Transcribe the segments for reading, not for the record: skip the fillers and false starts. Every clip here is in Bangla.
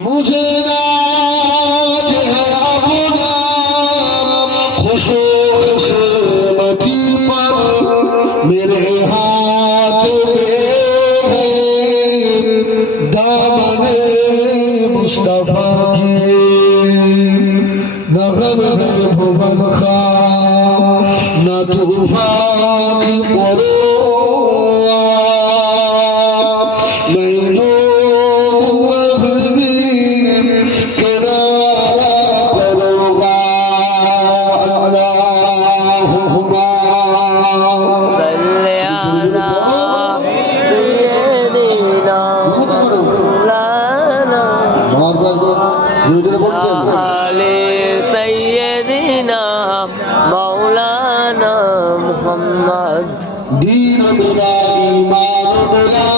मुझे नाज है अपना खुशकिस्मती पर मेरे हाथ में है दामन मुस्तफा की न गम है भुवन खा न तूफान परो दीन मिला ईमान मिला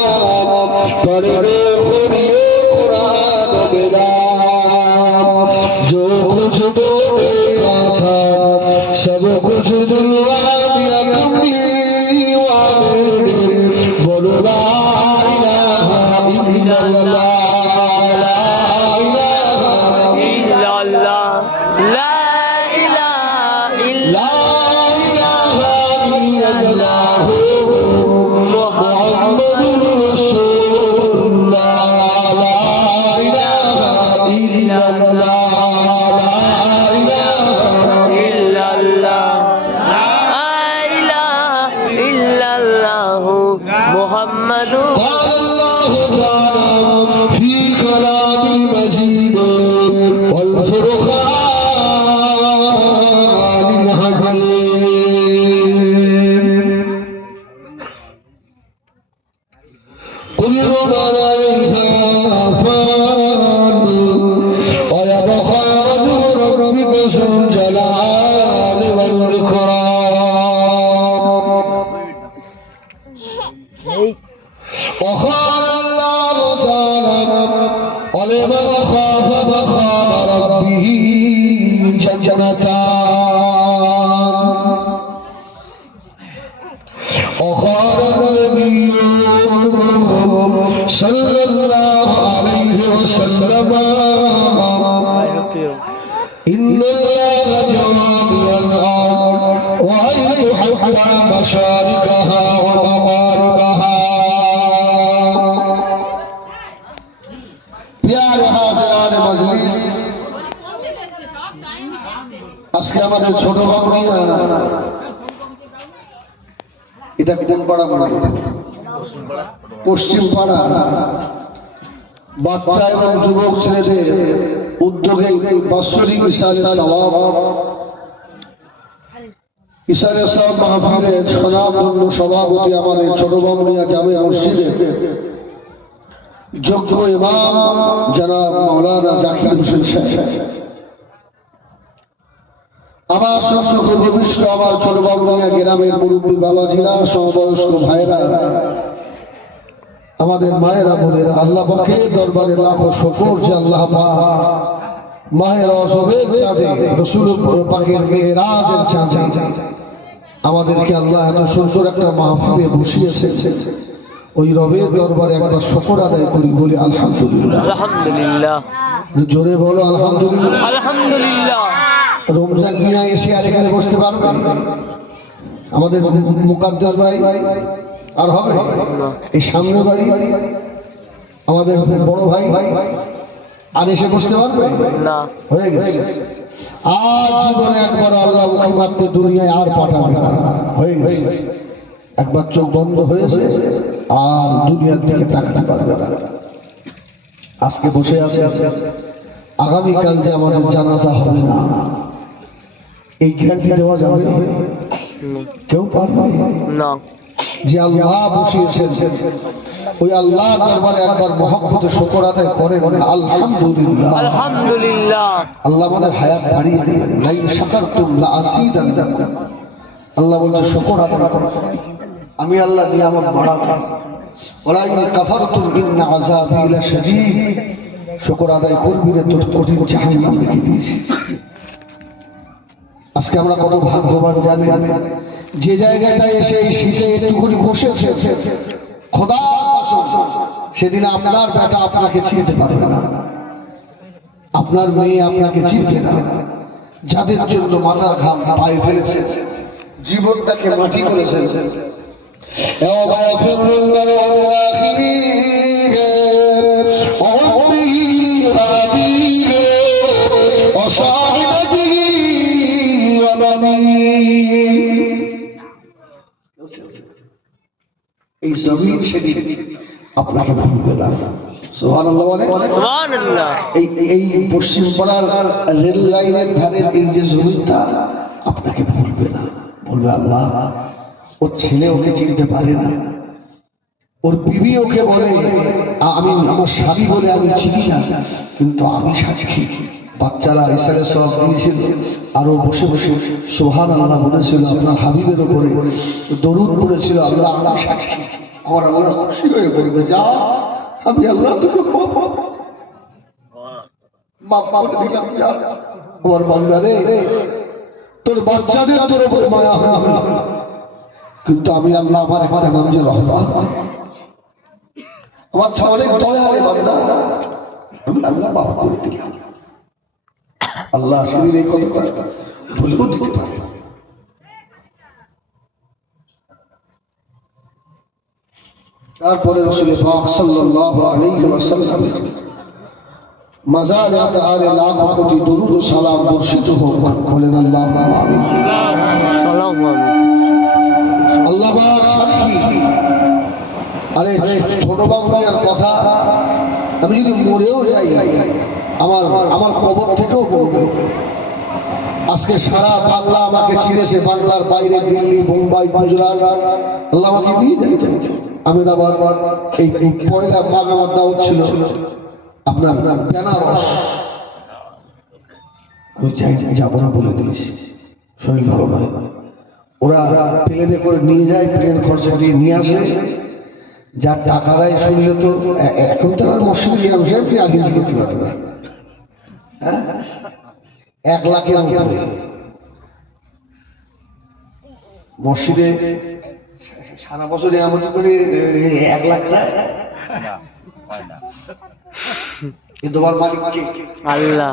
पढ़े खुदिए कुरान मिला जो कुछ तो देखा था सब कुछ दिलवा दिया कमली वाले बोलो ला इलाहा इल्लल्लाह ला इलाहा इल्लल्लाह ला इलाहा इल्लल्लाह وقال الله تعالى ولمن خاف مقام ربه جنتان وقال النبي صلى الله عليه وسلم إن الله جوامع الأرض وأن حتى مشاركها ومغاربها प्यारे हाज़िरान मजलिस আজকে আমাদের ছোট বাবুনিয়া এটা কোন পাড়া বলে পশ্চিম পাড়া বাচ্চা এবং যুবক ছেলেদের উদ্যোগে বাৎসরিক ইসালে সওয়াব ইসালে সওয়াব মাহফিলের স্বনামধন্য সভাপতি আমাদের ছোট বাবুনিয়া জামে মসজিদের যোগ্য ইমাম জনাব মাওলানা জাকির হোসেন সাহেব, আমার সম্মুখে ভবিষ্যৎ আমার ছোট বাবুনিয়া গ্রামের মুরব্বী বাবাজিরা, সমবয়স্ক ভাইরা, আমাদের মায়েরা বোনেরা, আল্লাহ পাকের দরবারে লাখো শুকর যে আল্লাহ পাক মাহে রজবের চাঁদে রাসূলুল্লাহ পাকের মেরাজের চাঁদে আমাদেরকে আল্লাহ এত সুন্দর একটা মাহফিলে বসিয়েছে। ওই রবের দরবারে একবার শুকর আদায় করি, বলি আলহামদুলিল্লাহ। আলহামদুলিল্লাহ, জোরে বলো আলহামদুলিল্লাহ। আলহামদুলিল্লাহ। রমজান মিয়া এসে আর এখানে বসতে পারবে আমাদের মুকাদ্দার ভাই আর হবে এই সামনে বাড়ি আমাদের বড় ভাই আর এসে বসতে পারবে না, হয়ে গেছে। আর জীবনে একবার আল্লাহ মুখী মারতে দুনিয়ায় আর পাঠাবে না, হয়ে গেছে। একবার চোখ বন্ধ হয়েছে আর দুনিয়ার দিকে তাকাতে পারবে না। আজকে বসে আছে, আগামীকাল যে আমাদের জানাজা হবে না এই গ্যারান্টি দেওয়া যাবে? কেউ পারবে না। যে আল্লাহ বসিয়েছেন ওই আল্লাহ দরবারে একবার মহব্বতে শুকর আদায় করেন, আলহামদুলিল্লাহ। আলহামদুলিল্লাহ। আল্লাহ আমাদের হায়াত বাড়িয়ে দিবেন। লাইন শাকারতুম লাআযীদান্নাকুম। আল্লাহ বলছে শুকর আদায় করো, আমি আল্লাহ নিয়ামত বাড়াবো। ওয়া ইন কাফারতুম ইন্না আযাবী লাশাদীদ। শুকর আদায় করবি না, তোর কঠিন জাহান্নাম লিখে দিয়েছি। আজকে আমরা কত ভাগ্যবান জানি, যে জায়গাটায় এসে এই শীতে একটুখানি বসেছে খোদা সেদিন আপনার বেটা আপনাকে চিনতে পারবে না। আপনার মেয়ে আপনাকে চিনবে না, যাদের জন্য মাথার ঘাম পায়ে ফেলেছে, জীবনটাকে মাটি করেছেন। يوم يفر المرء من أخيه وأمه وأبيه وصاحبته وبنيه। এই জমিন সেদিন আপনাকে ভুলবে না। সুবহানাল্লাহ বলে। সুবহানাল্লাহ। এই পশ্চিম পাড়ার রেল লাইনের ধারে এই যে জমিনটা আপনাকে ভুলবে না। বলবে আল্লাহ, ওর ছেলে ওকে চিনতে পারে না, ওর বিবি ওকে বলে আমি আমার স্বামী বলে আমি চিনি না, কিন্তু আমি সাক্ষী। বাচ্চারা ইসরায়েল সব দিয়েছিল, আরো বসে বসে সুবহানাল্লাহ বলেছিল, আপনার হাবিবের উপরে দরুদ পড়েছিল, আল্লাহ আমি সাক্ষী। আমার আল্লাহ খুশি হয়ে বলবে, যা আমি আল্লাহ তোকে মাফ করে দিলাম, যা আমার বান্দারে, তোর বাচ্চাদের তোর উপরে মায়া হবে, কিন্তু আমি আল্লাহ আমার একটা নাম যে রহমান, আমার অনেক দয়ালে বান্দা, আমি আল্লাহ মাফ করে দিলাম। আল্লাহ সেদিন এই কথাটা বলেও দিতে পারে। তারপরে রাসূল পাক সাল্লাল্লাহু আলাইহি ওয়াসাল্লাম মাজারাত আলে লাখ কোটি দরুদ ও সালাম বর্ষিত হোক, বলেন আল্লাহুম্মা আমিন। আল্লাহ পাক সাক্ষী। আরে ছোট বাবুর কথা আমি যদি মরেও যাই, আমার আমার কবর থেকেও বলবে, আজকে সারা বাংলা আমাকে চিনেছে, বাংলার বাইরে দিল্লি, মুম্বাই, গুজরাট, আল্লাহ আমাকে নিয়ে যাই। আহমেদাবাদ, এই পয়লা মাঘ আমার দাওয়াত ছিল আপনার বেনারস, আমি যাবো না বলে দিয়েছি, শরীর ভালো নয়। ওরা প্লেনে করে নিয়ে যায়, প্লেন খরচা দিয়ে নিয়ে আসে, যা টাকা দেয় শুনলে তো এখন তো আর মসজিদে নিয়ে আসে, আপনি আগে করতে পারবেন না। 1 লাখের উপরে মসজিদে সারা বছরে আমাদের করে 1 লাখ দেয়, কিন্তু আমার মালিক আল্লাহ,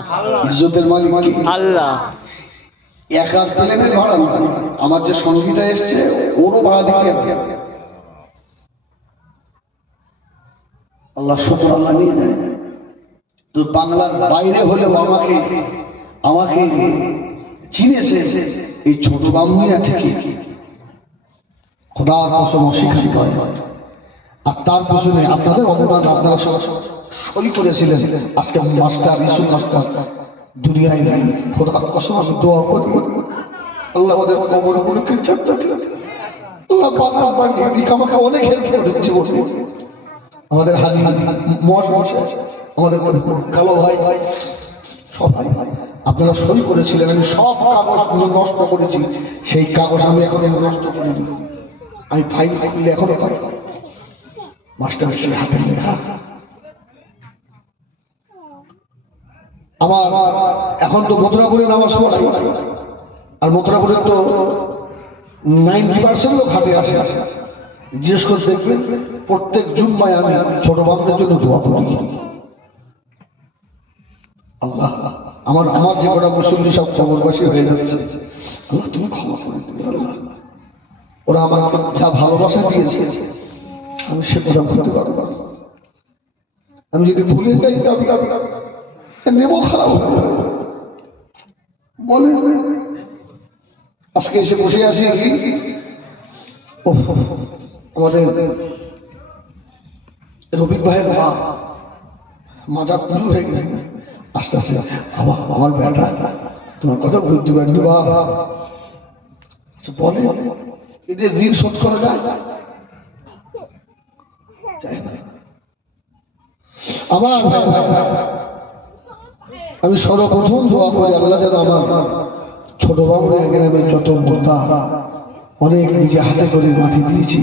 ইজ্জতের মালিক আল্লাহ। একা প্লেনের ভাড়া না, আমার যে সঙ্গীটা এসছে ওরও ভাড়া দিতে হবে। আল্লাহ শুকর, আল্লাহ নিয়ে যায়। তো বাংলার বাইরে হলেও আমাকে চিনেছে এই ছোট বামুনিয়া থেকে, খোদার কসম অস্বীকার করে। আর তার পেছনে আপনাদের অবদান, আপনারা সব সই করেছিলেন। আজকে মাস্টার ইসুল মাস্টার দুনিয়ায় নাই, খোদার কসম আমি দোয়া করি, আল্লাহ ওদের কবরগুলোকে জান্নাত দিন। আল্লাহ বাংলা বানিয়ে দিক, আমাকে অনেক হেল্প করেছে বলবো। আমাদের হাজি মশাই, আমাদের কালো ভাই, সবাই আপনারা সই করেছিলেন। আমি সব কাগজগুলো নষ্ট করেছি, সেই কাগজ আমি এখন নষ্ট করিনি। আমি ফাইল খুললে এখনো পাই মাস্টার হাতের লেখা। আমার এখন তো মথুরাপুরে নামাজ পড়াই, আর মথুরাপুরের তো 90% লোক হাটে আসে। জিজ্ঞেস করে দেখবেন, প্রত্যেক জুম্মায় আমি ছোট বাবুদের জন্য দোয়া করি। আল্লাহ আমার যে কটা মুসল্লি সব কবরবাসী হয়ে যাচ্ছে, আল্লাহ তুমি ক্ষমা করে দিবে। আল্লাহ ওরা আমাকে যা ভালোবাসা দিয়েছে আমি সে কথা ভুলতে পারবো না। আমি যদি ভুলে যাই নেব খারাপ বলে। আজকে এসে বসে আছি, আমাদের রবিক ভাইয়ের মাজা পুজো হয়ে গেছে। আস্তে আস্তে আমার বেটা তোমার কথা বলতে পারিনি বাবা, বলে এদের ঋণ শোধ করা যায়। আমার আমি সর্বপ্রথম দোয়া করি, আল্লাহ যেন আমার ছোট বাবুর গ্রামের যত মোতা অনেক নিজে হাতে করে মাটি দিয়েছি,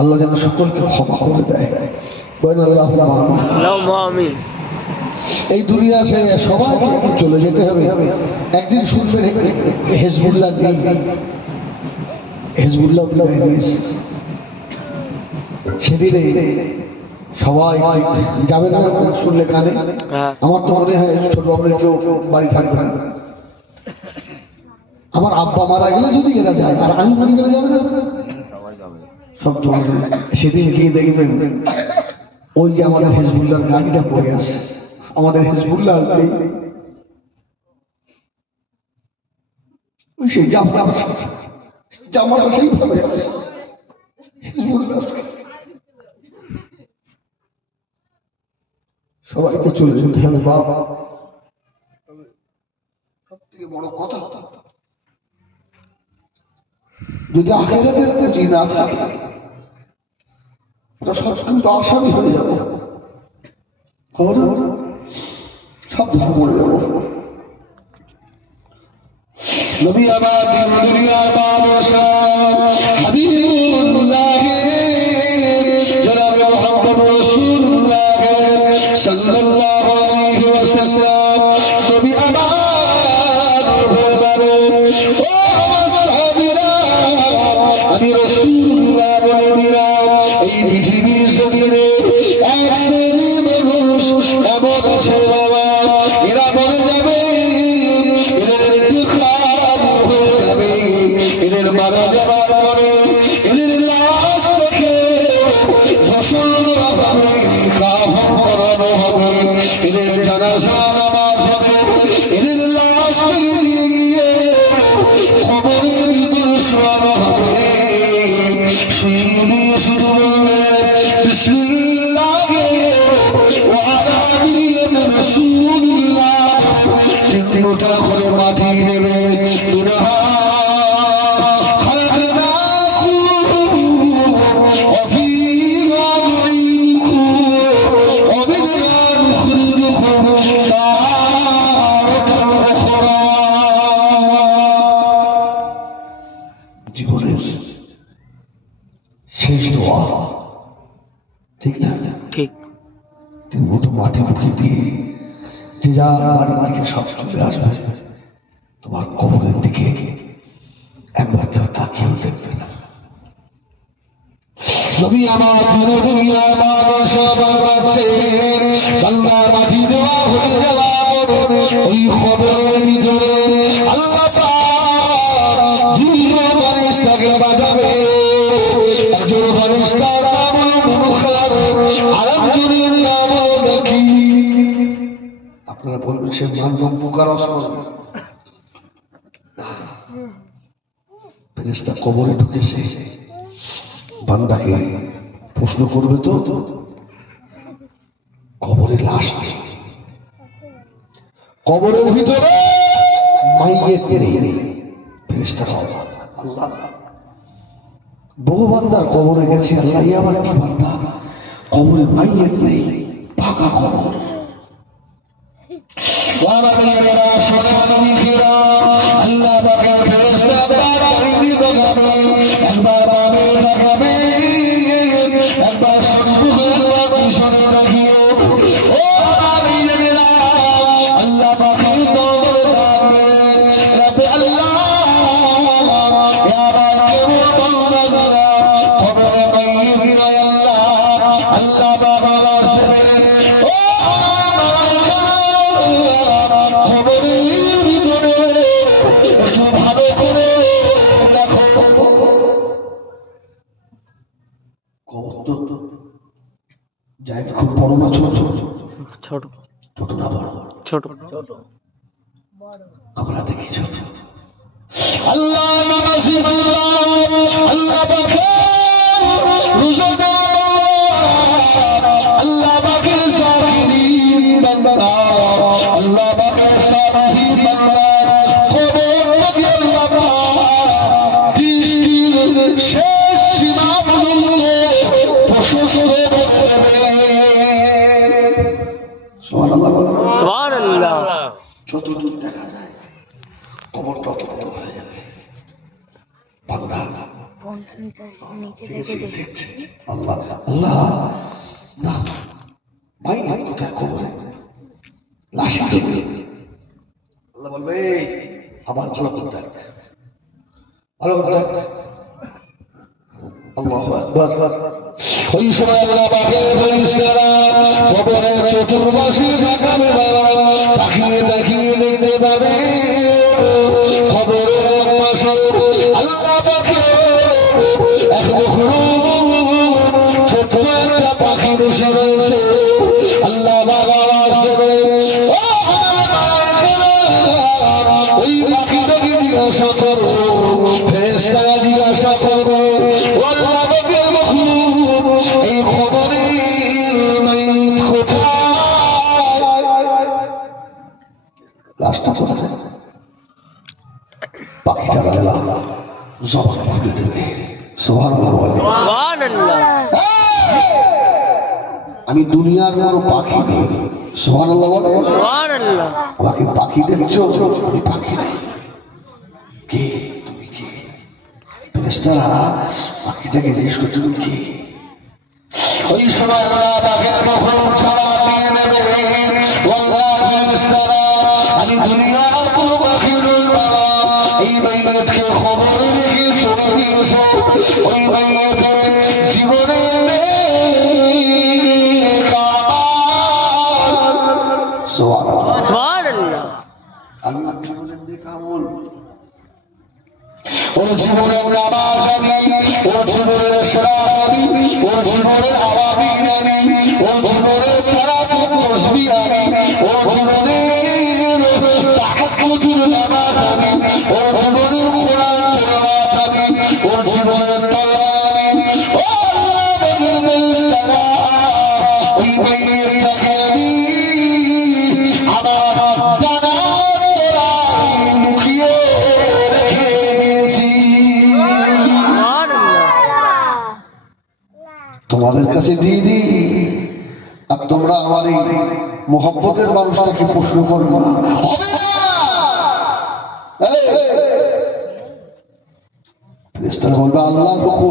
আল্লাহ যেন সকলকে ক্ষমা করে দেয়। এই দুনিয়া ছেড়ে সবাইকে চলে যেতে হবে। একদিন শুনবেন হেজবুল্লাহ নেই, হেজবুল্লাহ সেদিনে সবাই যাবেন না শুনলে কানে? হ্যাঁ আমার তো মনে হয় ছোট বাবুর কেউ বাড়ি থাকবে না। আমার আব্বা মারা গেলে যদি এরা যায়, আর আমি মরে গেলে যাবে না? সব তো সেদিন গিয়ে দেখবেন ওই যে আমাদের হিজবুল্লাহর গাড়িটা পড়ে আছে, আমাদের হিজবুল্লাহ ওই সেই জামাটা সেইভাবে আছে হিজবুল্লাহ। সবাইকে চলে যেতে হবে বাবা। সব থেকে বড় কথা, যদি আখেরাতের পুঁজি না থাকে ওটা সব কিন্তু আসামি হয়ে যাবে, সব ধর্ম পড়ে যাবো। নবী আমার দুনিয়ার বাদশা হাবিবুল্লাহ জনাব মুহাম্মদ রাসূলুল্লাহ সাল্লাল্লাহু আলাইহি ওয়াসাল্লাম নবী আমার বলবারে, ও আমার সাহাবীরা, আমি রাসূলুল্লাহ বলে দিলাম এই পৃথিবীর জমিনে এক শ্রেণীর মানুষ এমন আছে বাবা, এরা বলে যাবে এদের মারা যাওয়ার পরে এদের লাশ দেখে গোসল দেওয়া হবে, কাফন করানো হবে, এদের জানাজা নামাজ হবে, এদের লাশ থেকে নিয়ে গিয়ে কবরের ভিতরে শোয়ানো হবে। শুয়ে শুধু বলবেন বিসমিল্লাহ ওয়া আলা মিল্লাতি রাসূলিল্লাহ, তিনটা করে মাটি নেবে, জীবনের শেষ দোয়া, ঠিক না? ঠিক। তুমি মতো মাটি মুখে দিয়ে যে যা বাড়ি দিকে সব চলে আসবে, তোমার কবরের দিকে একবার কেউ তাকিয়েও দেখবে না। নবী আমার দুনিয়া বাদশা বানাচ্ছে, বান্দা মাটি দেওয়া হয়ে যাওয়া ওই খবরের ভিতরে আল্লাহ পাক দুনিয়া মানুষটাকে বাঁচাবে। একজন মানুষটার নাম মুখার, আরেকজনের নাম নাকি আপনারা বলবেন সে মানব মুখার অসল ফেরেশতা কবরে ঢুকেছে, বান্দাকে প্রশ্ন করবে তো কবরে লাশ নেই, কবরের ভিতরে মাইয়েত নেই। ফেরেশতারা আল্লাহ বহু বান্দার কবরে গেছে, আল্লাহ আবার কি বান্দা কবরে মাইয়েত নেই, ফাঁকা কবর। আল্লাহ পাকের ফেরেশতা একবার বামে তাকাবে, একবার সম্মুখে পিছনে তাকিয়ে ও আমিরা আল্লাহ পাকের দরবারে যাবে, রব্বে আল্লাহ ইয়া রাব্বি বান্দারা কবরে মাইয়িত নাই আল্লাহ, আল্লাহ বাবা আসবে ও কবরের ভিতরে একটু ভালো করে দেখো। কবর তো জায়গা খুব বড় না ছোট? ছোট। ছোট না বড়? ছোট। আমরা দেখি ছোট। আল্লাহ নামাজি বান্দা, আল্লাহ পাকের রোজাদার, আল্লাহ পাকের জাকিরিন বান্দা, আল্লাহ পাকের সালিহিন বান্দা, কবর থেকে আল্লাহ পাক দৃষ্টির শেষ সীমা পর্যন্ত প্রশস্ত করে দেবেন। সুবহানাল্লাহ বলেন। সুবহানাল্লাহ। যতদূর দেখা যায় কবর তত বড় হয়ে যাবে। বান্দা দেখছে আল্লাহ আল্লাহ না ভাই ভাই কোথায় কবরে লাশ আসবে, আল্লাহ বলবে আবার ভালো করে দেখ, ভালো করে দেখ। আল্লাহু আকবার। ওই সময় আল্লাহ পাকের ফেরেশতারা কবরের চতুর্পাশে তাকাবে বাবা, তাকিয়ে তাকিয়ে দেখতে পাবে কবরের এক পাশে আল্লাহ পাকের এক মখলুক ছোট্ট একটা পাখি বসে রয়েছে। আল্লাহ বাবা আসবে, ওই পাখিটাকে জিজ্ঞাসা করো, ফেরেশতারা জিজ্ঞাসা করবে ও আল্লাহ পাকের মখলুক, এই খবরের মাইত কোথায়? লাশটা কোথায়? পাখিটা আল্লাহ জবান খুলে দেবে। সুবহানাল্লাহ। সুবহানাল্লাহ। আমি দুনিয়ার কোনো পাখি নেই। সুবহানাল্লাহ বলে। সুবহানাল্লাহ। আমাকে পাখি দেখছো? আমি পাখি নেই। কে তুমি? কে? ফেরেশতারা পাখিটাকে জিজ্ঞেস করছে তুমি কে? ওই সময় আল্লাহ পাকের মখলুক ছাড়া দিয়ে নেবে, আল্লাহ ফেরেশতারা আমি দুনিয়ার কোনো পাখি নই বাবা, এই মাইয়াতকে খবর রেখে চলে গিয়েছো, ওই মাইয়াতের জীবনে সুবহানাল্লাহ। আমি জীবনের নেকামল, ওর জীবনের নামাজ আমি, ওর জীবনের ইসলাম আমি, ওর জীবনের আওয়ামিন আমি, ওর জীবনের তারাতুত তাসবিহ আমি, ওর জীবনের তাহাজ্জুদের নামাজ আমি, ওর জীবনের কোরআন তেলাওয়াত আমি, ওর জীবনের তওবা আমি। ও আল্লাহ পাকের ফেরেশতারা ওই মাইয়াতটাকে আমি আমার ডানার তলায় লুকিয়ে রেখে দিয়েছি। তোমাদের কাছে দিয়ে দিই, আর তোমরা আমার এই মোহাব্বতের মানুষটাকে প্রশ্ন করবো না, হবে না। ফেরেশতারা বলবে আল্লাহ দেখো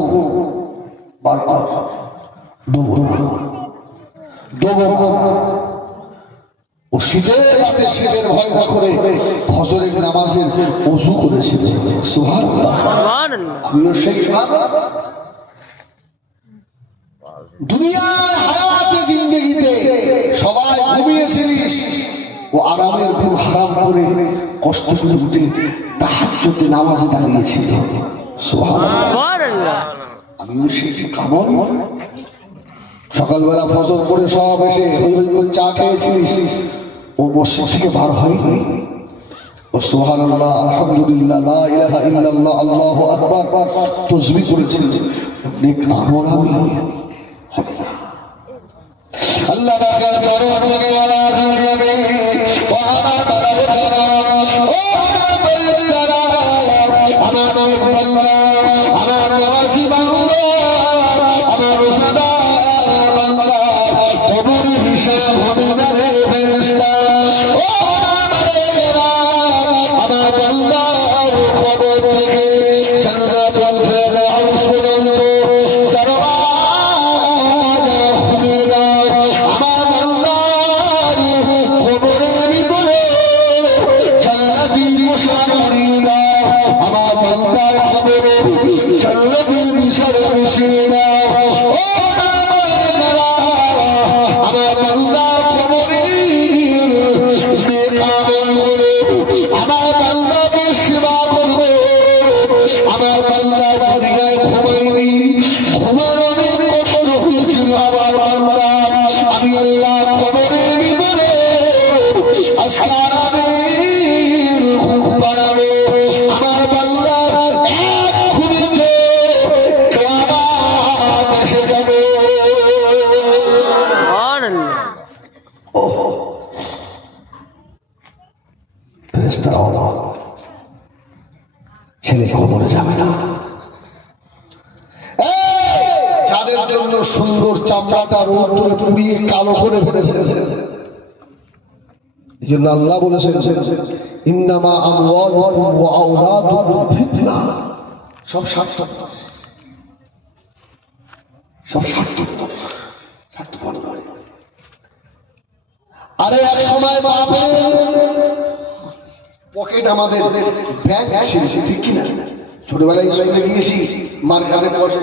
বার কর, দেবো ও শীতের রাতে শীতের ভয় না করে ফজরের নামাজের ওযু করেছিল। সুবহানাল্লাহ। সুবহানাল্লাহ। আমিও সেই দুনিয়ার হায়াতে জিন্দেগিতে সবাই ঘুমিয়েছিলিস, ও আরামের ঘুম হারাম করে কষ্ট করে উঠে তাহাজ্জুদে নামাজে দাঁড়িয়েছিল। সুবহানাল্লাহ। সুবহানাল্লাহ। আমিও সেই কামল। সকালবেলা ফজর করে সব এসে হই হই করে চা খেয়েছিলিস, ও মসজিদ থেকে বার হয়নি, ও সুবহানাল্লাহ আলহামদুলিল্লাহ লা ইলাহা ইল্লাল্লাহ আল্লাহু আকবার তাসবিহ করেছিল। নেক আমল আমি হবে না। আল্লাহ পাকের দরবারে আওয়াজ যাবে, ও আমার বান্দারা, ও আমার ফেরেশতারা, আমার নেক বান্দা, আমার নামাজি বান্দা, আমার রোজাদার বান্দা, কবরের হিসাব হবে না রে ফেরেশতা। ও আমার বান্দারা, আমার বান্দার কবর থেকে জান্নাতুল ফেরদাউস পর্যন্ত দরওয়াজা খুলে দাও। আমার বান্দার কবরের ভিতরে জান্নাতি মুসাফিরি দাও। আমার বান্দার কবরে জান্নাতি মিশরে মিশিয়ে দাও। ও আমার বান্দারা, আমার বান্দার কবরে নেক আমল করে আমার বান্দাকে সেবা করবে। আমার বান্দা দুনিয়ায় ঘুমায়নি, ঘুমের অনেক কষ্ট হয়েছিল আমার বান্দা, আমি আল্লাহ কবরের ভিতরে আজকে আরামের ঘুম পাড়াবো। আমার বান্দা এক ঘুমেতে কিয়ামত এসে যাবে। সুবহানাল্লাহ। ওহ, ফেরেশতারা অবাক, ছেলে কবরে যাবে না। যাদের জন্য সুন্দর চামড়াটা রোদ্দুরে পুড়িয়ে কালো করে ফেলেছে, এই জন্য আল্লাহ বলেছেন ইন্নামা আমওয়ালুকুম ওয়া আওলাদুকুম ফিতনা। সব স্বার্থপর, সব স্বার্থপর, স্বার্থপর নয়। আরে এক সময় বাপের পকেট আমাদের ব্যাংক ছিল, ঠিক কিনা? ছোটবেলায় স্কুলে গিয়েছি, মার কাছে পয়সা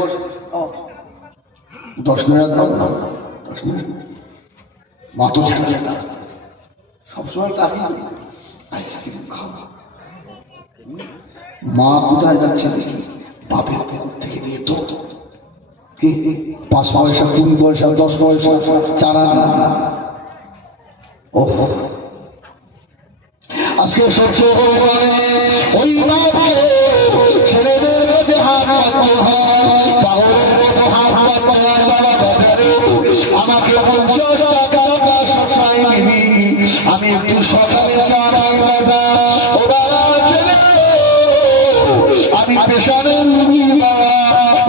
10 মিনিট দাও, 10 মিনিট মা তো ঝাঁকে দাও, সবসময় তাকে আইসক্রিম খাওয়া। মা কোথায় যাচ্ছে দেখি, বাপের থেকে দিয়ে তো 5 পয়সা, 20 পয়সা, 10 পয়সা, 4 আনা। ওহ, আজকে সত্য হয়ে বলে ওই বাপকে ছেলেদের মধ্যে হাত পাততে হয়, পাগলের মতো হাত পাততে হয়। বাবা বাবারে, আমাকে 50 টাকা সবসময় দিবি, আমি একটু সকালে চা খাই বাবা। ও বাবা ছেলে, আমি পেশারে নিবি বাবা,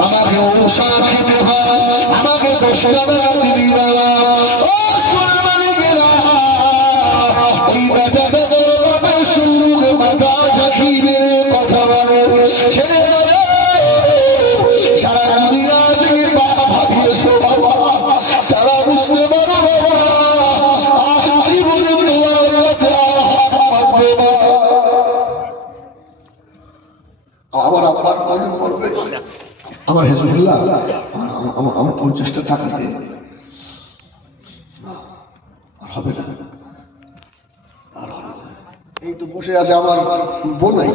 আমাকে ঔষধ খেতে হয়, আমাকে 10 টাকা দিবি বাবা। ও সোনা মালিকেরা, ওই বেটা মাথা ঝাঁকি মেরে কথা বলে ছেলে সারা দুনিয়া থেকে বাবা ভাবিয়েছে বাবা, তারা বুঝতে পারো বাবা জীবনে তোমার কাছে আমার আব্বার কজন বলবে, আমার হেজুল্লাহ আমার 50 টাকা দিয়ে আর হবে না, আর হবে না। এই তো বসে আছে আমার বোনাই,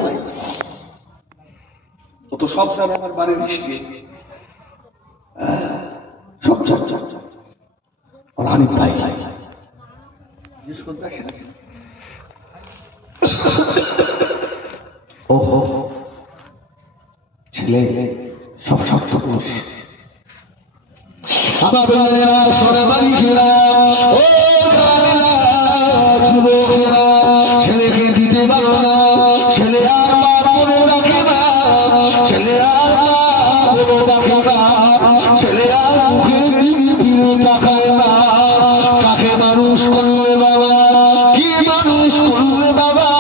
ও তো সব জানে আমার বাড়ির হিস্ট্রি, সব আর হানিফ ভাই দেখেন ও ছেলে সব আমার সোনা বাড়ি ফেরা, ও যুবকেরা, ছেলেকে দিতে পারো না, ছেলে আর মা বলে রাখে না, ছেলে আর মা বলে রাখে না, ছেলে আর মুখে ফিরে তাকায় না। কাকে মানুষ করলে বাবা, কি মানুষ করলে বাবা,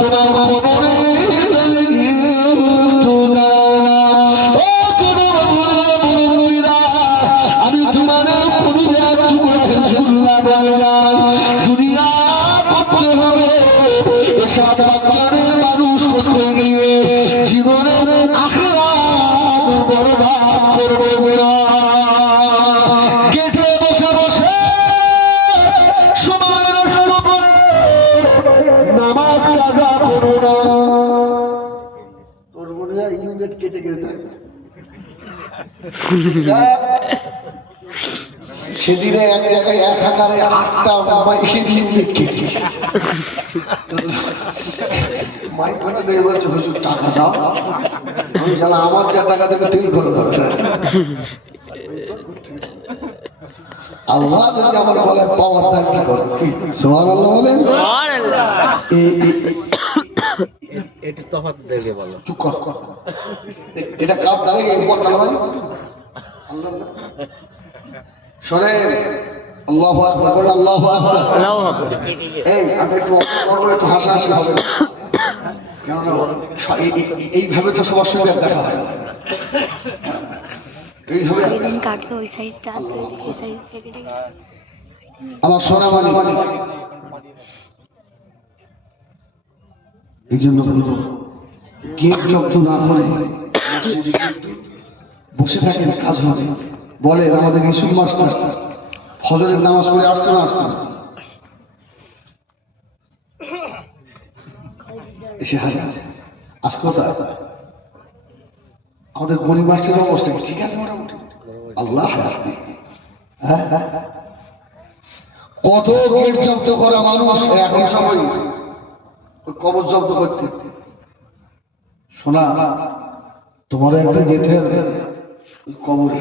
তোমার খবরে আমি তোমার দুনিয়া করতে হবে, এসব বাচ্চাদের মানুষ করতে গিয়ে জীবনের আখিরাত বরবাদ করবে না। গেটে বসে বসে সময় নষ্ট করে নামাজ কাজা করো না। তোর বোনেরা ইউনিট কেটে গেছে সেদিনে এক জায়গায় 1008টা মাইকের ইউনিট কেটেছে। মাইক ভাড়া নেই বলছে, হুজুর টাকা দাও। আমি জানা আমার যা টাকা দেবে তেল করে দরকার। আল্লাহ যদি আমার বলে পাওয়ার দান কি করে, সুবহানাল্লাহ বলেন। একটু তফাৎ দেখে বলো। চুপ কর, এটা কাপ দাঁড়িয়ে ইম্পর্টেন্ট হয়। আল্লাহ শোনেন, আল্লাহু আকবার, আল্লাহু আকবার। এই আমি একটু একটু হাসাহাসি হবে, কেননা এইভাবে তো সবার সঙ্গে দেখা হয়, এইভাবে আমার সোনা মানি। এই জন্য বলবো, গেট জব্দ না করে বসে থাকেন, কাজ হবে। বলে আমাদের ইসুফ মাস্টার ফজরের নামাজ পড়ে আসতো না, এসে হাজার আজকে আমাদের গরিব মাস্টারের অবস্থা ঠিক আছে মোটামুটি, আল্লাহ কত গেট জব্দ করা মানুষ এখন সময় কবর জব্দ করতে। শোনা, তোমার একটা যেতে হবে কবরে,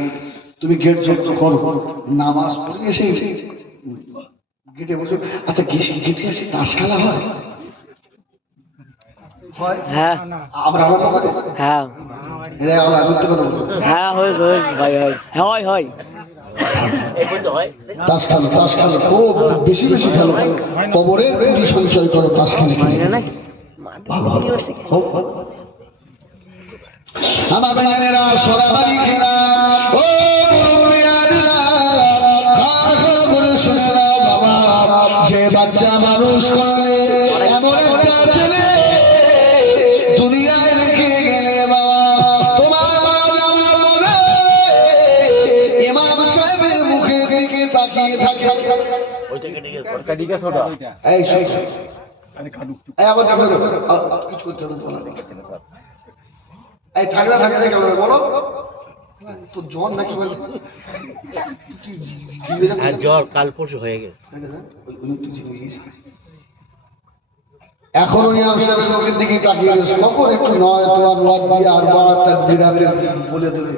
তুমি গেট জব্দ করো, নামাজ পড়ে এসে গেটে বসে। আচ্ছা গেটে এসে তাস খেলা হয়? হ্যাঁ আমরা হ্যাঁ হ্যাঁ হয় হয় তাস খেলো খুব বেশি বেশি খেলো, কবরে পুঁজি সঞ্চয় করো, তাস খেলে আমার বেজানেরা সরাবাড়ি খেলা। ও শুনে না বাবা, যে বাচ্চা মানুষ করে এমন একটা ছেলে দুনিয়ায় রেখে গেলে বাবা, তোমার মা আমার মনে এই শোন। এই আবার দেখো, কিছু করতে হবে বলা নেই। এই থাকলে থাকলে কেন বলো তো জ্বর নাকি বলে আর জ্বর কাল পরশু হয়ে গেছে। এখনো ইমাম সাহেবের লোকের দিকে তাকিয়ে রয়েছে, কখন একটু নয় তোমার ওয়াদ দিয়ে আর বাদ তাকবীরাতে বলে দেবে।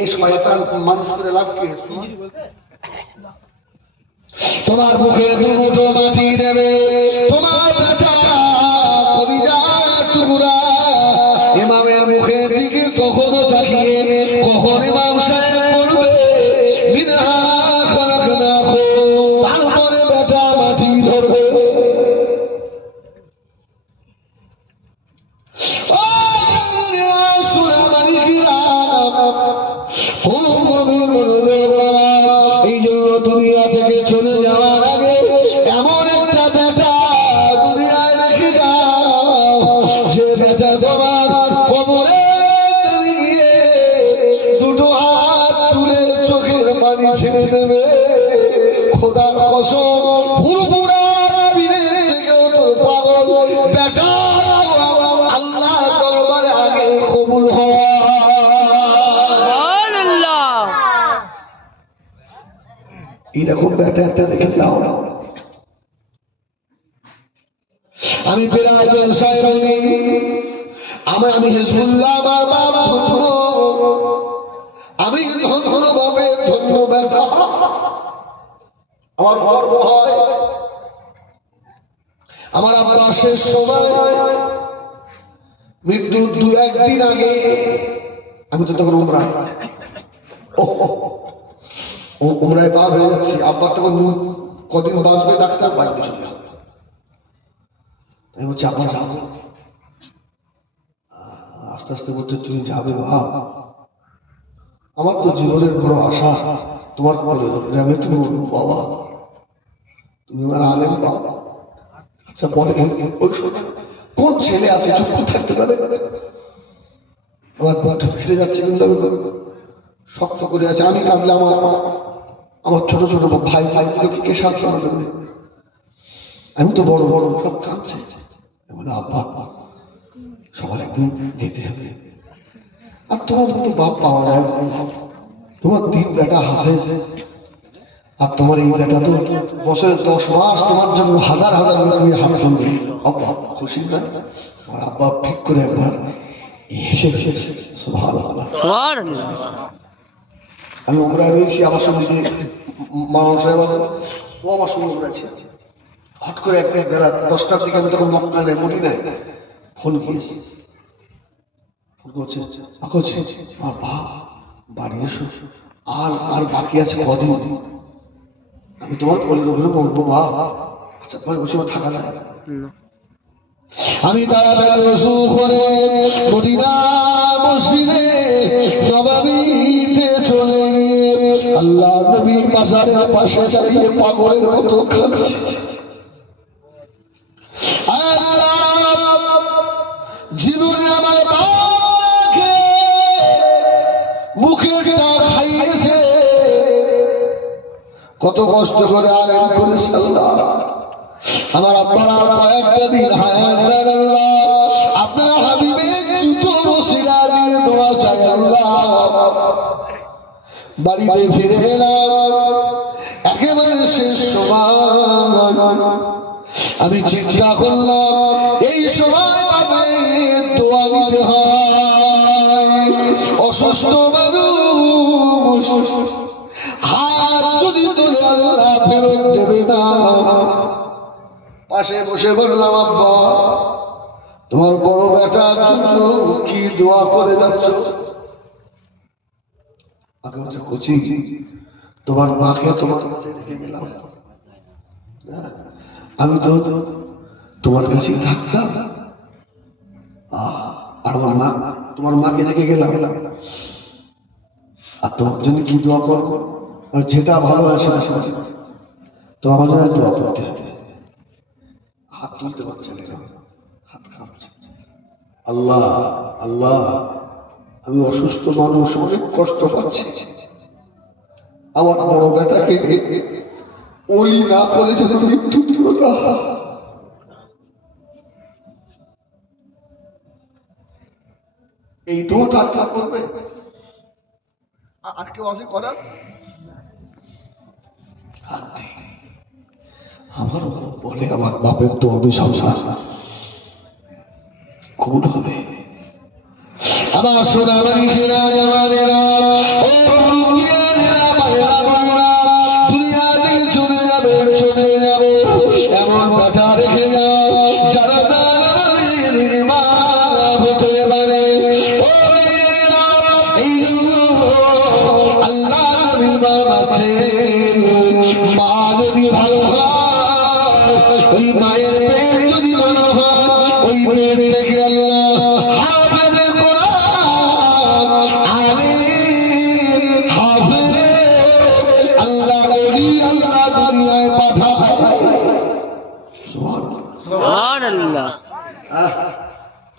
এ শয়তান মানুষ করে লাভ কি? তোমার মুখে দুমুঠো মাটি দেবে, তোমার বেটা কলিজার টুকরা ইমামের মুখের দিকে কখনো তাকিয়ে কখন ইমাম সাহেব বলবে মিনহা খলাকনাকুম, তারপরে বেটা মাটি ধরবে। এই জন্য দুনিয়া থেকে চলে যাওয়ার আগে এমন একটা বেটা দুনিয়ায় রেখে যাও, যে বেটা তোমার কবরে গিয়ে দুটো হাত তুলে চোখের পানি ছেড়ে দেবে। খোদার কসম, হুড়মুড়া পীরের থেকেও তোর পাগল বেটা আল্লাহ দরবারে আগে কবুল হওয়া। এরকম ব্যাটা একটা রেখে যাও। আমি বেলায় জলসায় রইনি, আমি হিজবুল্লাহ, আমার বাপ ধন্য, আমি ধন্য বাপের ধন্য বেটা। আমার গর্ব হয়, আমার আব্বা শেষ সময় মৃত্যুর 2-1 দিন আগে, আমি তো তখন উমরায় উমরায় পার হয়ে যাচ্ছি। আব্বার তখন কদিন বাঁচবে ডাক্তার বাইরে চলে যাবে। আমি বলছি আব্বা যাবো, আস্তে আস্তে বলছে তুমি যাবে ভাব, আমার তো জীবনের বড় আশা তোমার করে আমি তুমি বাবা তুমি আমার আলেম বাবা। আচ্ছা বলে ওই সময় কোন ছেলে আছে চুপ থাকতে পারে? আমার বুকটা ফেটে যাচ্ছে, কিন্তু আমি শক্ত করে আছে। আমি কাঁদলে আমার ছোট ছোট ভাইগুলোকে কে সান্ত্বনা দেবে? আমি তো বড় বড় সব কাঁদছে। আব্বা সবার একদিন যেতে হবে, আর তোমার মতো বাপ পাওয়া যায়, তোমার 3 বেটা হাফেজ, আর তোমার এই বেটা তো বছরে 10 মাস তোমার জন্য হাজার হাজার লোক নিয়ে হাত তুলবে। আব্বা খুশি না? আর আব্বা ঠিক করে একবার হেসে ফেলেছে, সুবহানাল্লাহ। আমি উমরায় রয়েছি, আমার সঙ্গে যে মাওলানা সাহেব আছে ও আমার সঙ্গে উমরায় ছিল। হট করে একদিন বেলা 10টার দিকে, আমি তখন মক্কা নেই মরি নাই, ফোন করেছি, ফোন করছে বাবা বাড়ি এসো, আর বাকি আছে কদিন, আমি তোমার পরিবার বলবো বাবা। আচ্ছা তোমার বসে থাকা যায়? আমি তাড়াতাড়ি রসু করে মদিনা মসজিদে নববীতে চলে গিয়ে আল্লাহ নবী মাজারের পাশে দাঁড়িয়ে পাগলের মতো কাঁদছে। জীবনে আমার বাবাকে মুখে খাইয়েছে, কত কষ্ট করে আলেম করেছে আল্লাহ। আমার আব্বার আর কয়েকটা দিন হায়াত দেন আল্লাহ, আপনার হাবিবের জুতোর ওসিলা দিয়ে দোয়া চাই আল্লাহ। বাড়িতে ফিরে এলাম একেবারে শেষ সময়, আমি চিন্তা করলাম এই সময় দোয়া নিতে হয়। অসুস্থ মানুষ হাত যদি তুলে আল্লাহ ফেরত দেবে না। পাশে বসে বললাম আব্বা তোমার বড় বেটার জন্য কি দোয়া করে যাচ্ছ? কচি তোমার মাকে তোমার কাছে রেখে গেলাম, আমি তো তোমার কাছেই থাকতাম, আর আমার মা তোমার মাকে রেখে গেলাম, আর তোমার জন্য কি দোয়া করবো? আর যেটা ভালো আসে তো আমার জন্য দোয়া করতে হবে। হাত তুলতে পারছে না, হাত কাঁপছে। আল্লাহ আল্লাহ আমি অসুস্থ মানুষ, অনেক কষ্ট পাচ্ছি, আমার বড় বেটাকে ওলি না করে যেন মৃত্যু দিও না। এই দোটা তা করবে আর কেউ আছে করার? আমার বলে আমার বাপের তো অভিশংসার খুন হবে। আমার সোনামানিকেরা জামানেরা ও মুরব্বিয়ানেরা মায়েরা বোনেরা, দুনিয়া থেকে চলে যাবে এমন বাটা রেখে যাও যারা আমাদের ইমাম হতে পারে। ও মেয়েরা, এই আল্লাহ নবীর ইমাম আছেন। মা যদি ভালো হয়, ওই মায়ের পেট যদি ভালো হয়, ওই পেট থেকে আল্লাহ হাফেজে কোরআন, আলিম, হাফেজ, আল্লাহ ওলি আল্লাহ দুনিয়ায় পাঠায়। সুবহানাল্লাহ।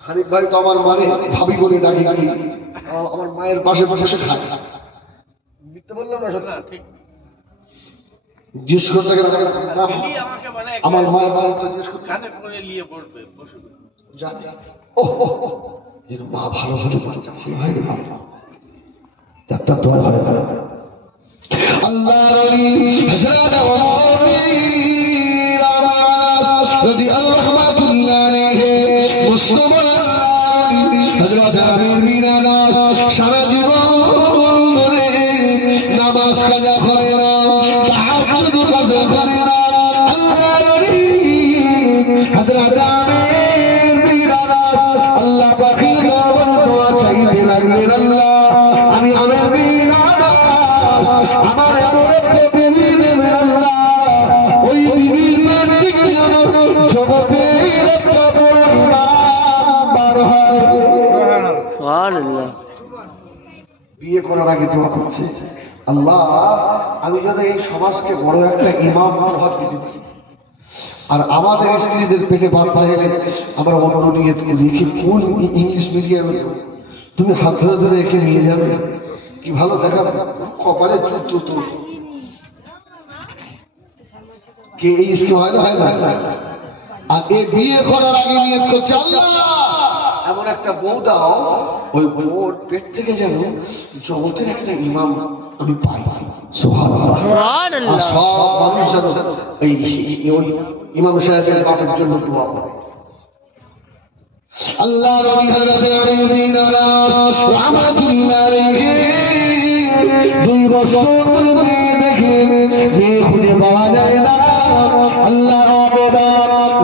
হানিফ ভাই তো আমার মানে ভাবি বলে ডাকি, আমার মায়ের পাশে বসে খায়। মিথ্যে বললাম না? সত্যি জিজ্ঞেস করতে গেলে আমার মায়ের বাড়িতে জিজ্ঞেস করতে জানি। ও এর মা ভালো হলে বাচ্চা ভালো হয় না, ডাক্তার দোয়া হয় না। আল্লাহ হযরত ওমর রাদিয়াল্লাহু রাহমাতুল্লাহ আলাইহি মুসলমান হযরত আমির বিন আনাস সারা জীবন ধরে নামাজ কাজা করে না, তাহাজ্জুদ কাজা করে না। আল্লাহ হযরত আমির বিন আনাস আল্লাহ পাকের দরবারে দোয়া চাইতে লাগলেন, আল্লাহ আমি আমির বিন আনাস আমার এমন একটা বিবি দেবেন আল্লাহ, ওই বিবির পেট থেকে যেন জগতের একটা বড় নাম বার হয়। সুবহানাল্লাহ। বিয়ে করার আগে দোয়া করছে, আল্লাহ আমি যেন এই সমাজকে বড় একটা ইমাম উপহার দিতে পারি, আর আমাদের স্ত্রীদের পেটে বাচ্চা এলে আমরা অন্য নিয়ে দেখি কোন ইংলিশ মিডিয়ামে তুমি হাত ধরে ধরে একে নিয়ে যাবে, কি ভালো দেখা কপালে জুতো তো কে এই স্কিম হয় না, হয় না? আর এ বিয়ে করার আগে নিয়ত করছে, আল্লাহ এমন একটা বউ দাও, ওই বউর পেট থেকে যেন জগতের একটা ইমাম আমি পাই। সুবহানাল্লাহ। আর সব মানুষ যেন এই ওই ইমাম সাহেবের বাপের জন্য দোয়া করে। আল্লাহ নবী হযরত আলী বিন আনাস রাহমাতুল্লাহ আলাইহি 2 বছর ধরে মেয়ে দেখে মেয়ে খুঁজে পাওয়া যায় না। আল্লাহ আবেদা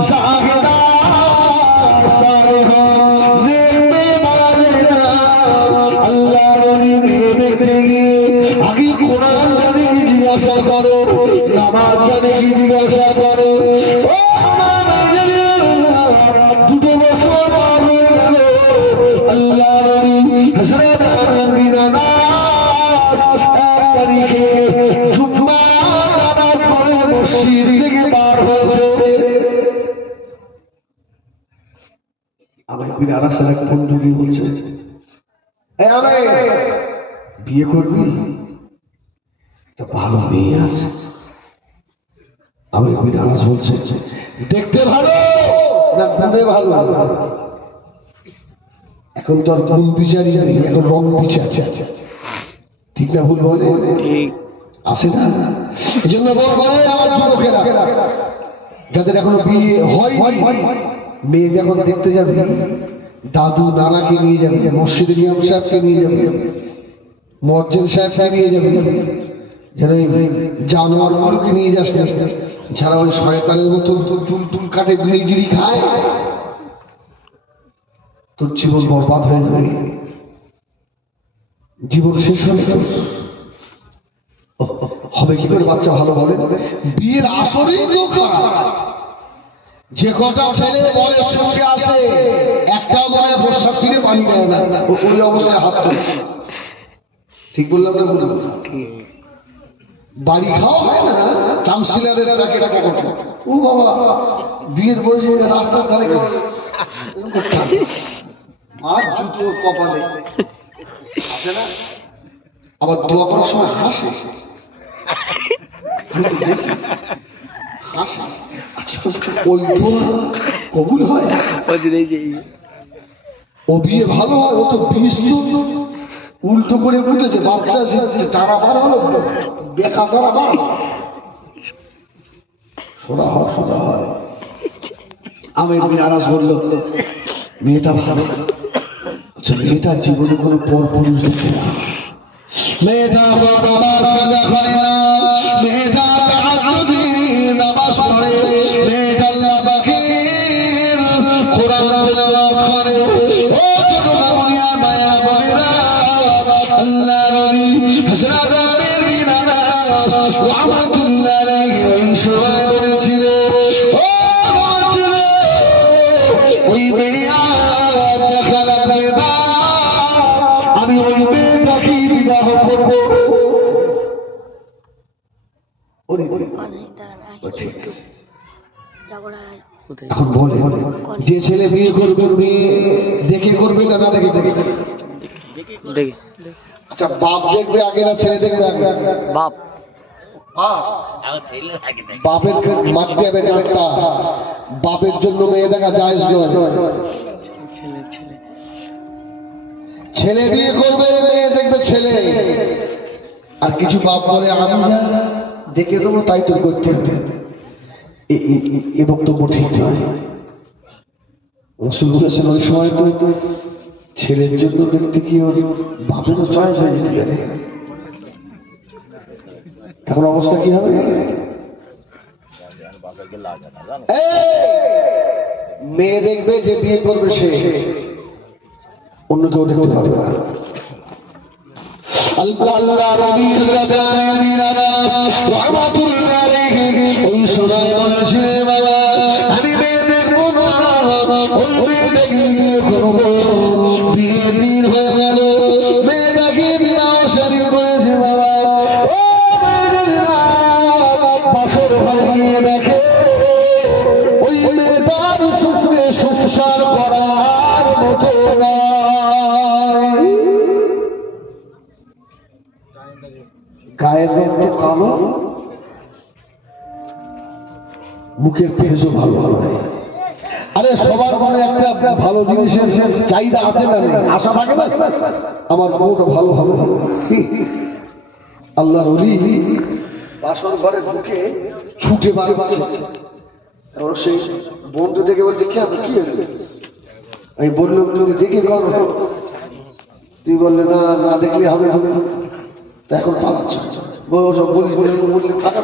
জাহেদা সালেহা নেক মেয়ে পাওয়া যায় না। আল্লাহ নবী মেয়ে দেখতে গিয়ে আগে কোরআন জানে কি জিজ্ঞাসা করো, নামাজ জানে কি জিজ্ঞাসা করো। ও আমার দুটো বছর পার হয়ে গেল, আল্লাহ নবী হযরত আলী বিন আনাস 1 তারিখে জুমার নামাজ পড়ে মসজিদ থেকে পার হয়েছে। আমার বিন আনাসের এক বন্ধু গিয়ে বলছে, এই আমি বিয়ে করবি, একটা ভালো মেয়ে আছে। আমি বিন আনাস বলছে, দেখতে ভালো না গুণে ভালো? এখন তো আর গুণ বিচারি জানি, এখন রং বিচার, ঠিক না ভুল বলে? ঠিক। আসে না? এই জন্য বলবো আমার যুবকেরা যাদের এখনো বিয়ে হয়, মেয়ে যখন দেখতে যাবে দাদু নানাকে নিয়ে যাবে, মসজিদের ইমাম সাহেবকে নিয়ে যাবে, মুয়াজ্জিন সাহেবকে নিয়ে যাবে, যেন জানোয়ারগুলোকে নিয়ে যাস না যারা ওই শয়তানের মতো চুল টুল কাটে বিড়ি খায়, তোর জীবন বরবাদ হয়ে যাবে, জীবন শেষ হবে। হবে কি করে বাচ্চা ভালো বলে? বিয়ের আসরেই তো খারাপ। যে কটা ছেলে বরের সঙ্গে আসে একটা মনে হয় প্রস্রাব ফিরে পানি দেয় না, ওই অবস্থায় হাত তোলে। ঠিক বললাম না? বললাম না? বাড়ি খাওয়া হয় না, চামসিলারের ডাকে ডাকে কথা, ও বাবা বিয়ের বয়সে রাস্তার ধারে আর জুতো কপালে আসে না, আবার দোয়া করার সময় হাসে, আমি তো দেখি হাসে। আচ্ছা ওই দোয়া কবুল হয়? ও বিয়ে ভালো হয়? ও তো বিষ উল্টো করে উঠেছে, বাচ্চা শিখছে, চারা বার হলো, বেকা চারা বার হলো। সোজা হয়, সোজা হয়। আমি আরাজ বললো মেয়েটা ভালো, আচ্ছা মেয়েটা জীবনে কোনো পর পুরুষ দেখে না, মেয়েটা বাবার সাজা করে না, মেয়েটা তাহাজ্জুদের নামাজ পড়ে, মেয়েটা আল্লাহ পাকের কোরআন তেলাওয়াত করে। ও ছোট বাবুনিয়া মায়া বোনেরা, আল্লাহ নবী হযরত আমির বিন আনাস রাহমাতুল্লাহ আলাইহি এই সময় বলেছিলেন, ও বলেছিল ওই মেয়েরা দেখা লাগবে না, আমি ওই মেয়েটাকে বিবাহ করব। ঠিক আছে। এখন বলে যে ছেলে বিয়ে করবে মেয়ে দেখে করবে না দেখে করবে? আচ্ছা বাপ দেখবে আগে না ছেলে দেখবে আগে? বাপ। বাপের মারতে হবে একটা, বাপের জন্য মেয়ে দেখা জায়েজ নয়। ছেলে বিয়ে করবে মেয়ে দেখবে ছেলে, আর কিছু বাপ বলে আমি না দেখে দেবো তাই তো করতে হবে। এ বক্তব্য ঠিক নয়। রাসূল বলেছেন ওই সময় তো ছেলের জন্য দেখতে কি ওর বাপেরও চয়েস হয়ে যেতে পারে, তখন অবস্থা কি হবে? মেয়ে দেখবে যে বিয়ে করবে সে, অন্য কেউ দেখতে পারবে না। আল্লাহ নবীর রাব্বানি আমিনারা রাহমাতুল্লাহ আলাইহি ওই সময় বলেছিলেন বাবা আমি মেয়ে দেখবো না, ওই মেয়েটাকে বিয়ে করবো। বিয়ে দিন হয়ে গেল, মেয়েটাকে বিবাহ শরীর করেছে বাবা। ও মেয়েরা বাসর ঘরে গিয়ে দেখে ওই মেয়েটার সুখে সংসার করার মতো নয়। গায়ের রঙ কালো, মুখের পেশও ভালো ভালো। আরে সবার মনে একটা ভালো জিনিসের চাহিদা আছে না, আশা থাকে না, আমার বউটা ভালো হবে। আল্লাহর ওলি বাসর ঘরে ঢুকে ছুটে বার হচ্ছে, সেই বন্ধু দেখে বলছে কেন কি হলো? আমি বললাম তুমি দেখে করো, তুই বললে না না দেখলে হবে হবে, তা এখন পালাচ্ছ বললে থাকা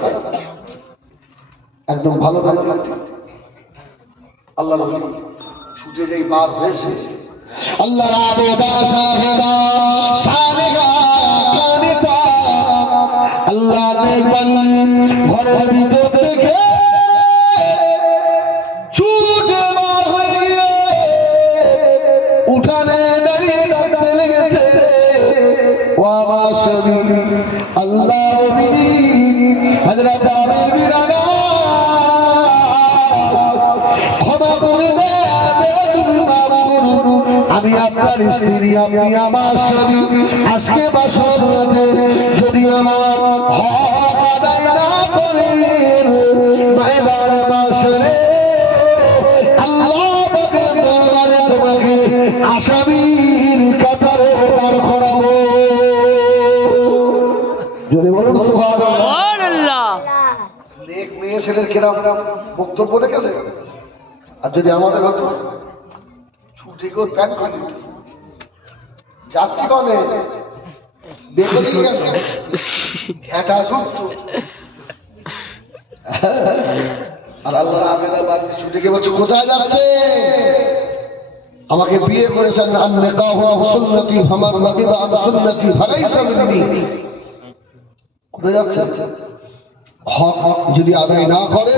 একদম ভালো কাজ। আল্লাহ ছুটে যাই বার হয়েছে, আল্লাহ আল্লাহ ঘরের ভিতর থেকে ছুটে বার হয়ে গিয়ে উঠানে দাঁড়িয়ে ডাকতে লেগেছে, ও আমার স্বামী আল্লাহ হযরত আমির বিন আনাস ক্ষমা করে দে, তুমি মাফ করুন, আমি আপনার স্ত্রী, আপনি আমার স্বামী। আজকে বাসর রাতে যদি আমার হক আদায় না করেন ময়দান মাশরে আল্লাহ পাকের দরবারে তোমাকে আসামির কাতারে দাঁড় করাবো। যদি বলুন সুবহানাল্লাহ। নেক মেয়ে ছেলের কিরাম বক্তব্য দেখেছে, আর যদি আমাদের হতো ছুটি করে প্যান্ট করে দিত, যাচ্ছি কনে বেগুনি ঘেটা শুনতো। আর আল্লাহর আবেদা বাদ ছুটে গিয়ে বলছে কোথায় যাচ্ছে? আমাকে বিয়ে করেছেন, আন নিকাহু সুন্নতি ফামান রাগিবা আন সুন্নতি ফালাইসা মিন্নি। কোথায় যাচ্ছে? হক যদি আদায় না করে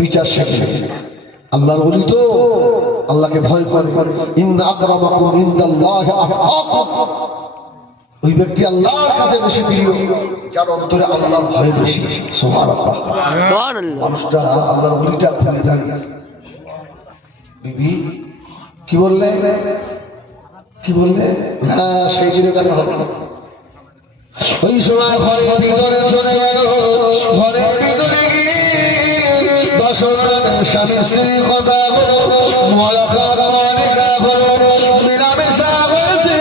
বিচার শেখে। আল্লাহর ওলি তো আল্লাহকে ভয় করে, ইন্না আকরামাকুম ইনদাল্লাহি আতকাকুম। ওই ব্যক্তি আল্লাহর কাছে বেশি প্রিয় যার অন্তরে আল্লাহর ভয় বেশি। সুবহানাল্লাহ। মানুষটা আল্লাহর ওলিটা খুলে দাঁড়িয়ে বিবি কি বললে, কি বললে? হ্যাঁ সেই জন্য কেন হবে, ওই সময় ঘরের ভিতরে চলে গেল, ঘরের ভিতরে গিয়ে বাসনের স্বামী স্ত্রীর কথা হলো, মলাকার অনেকা হলো, নিরামেশা হয়েছে।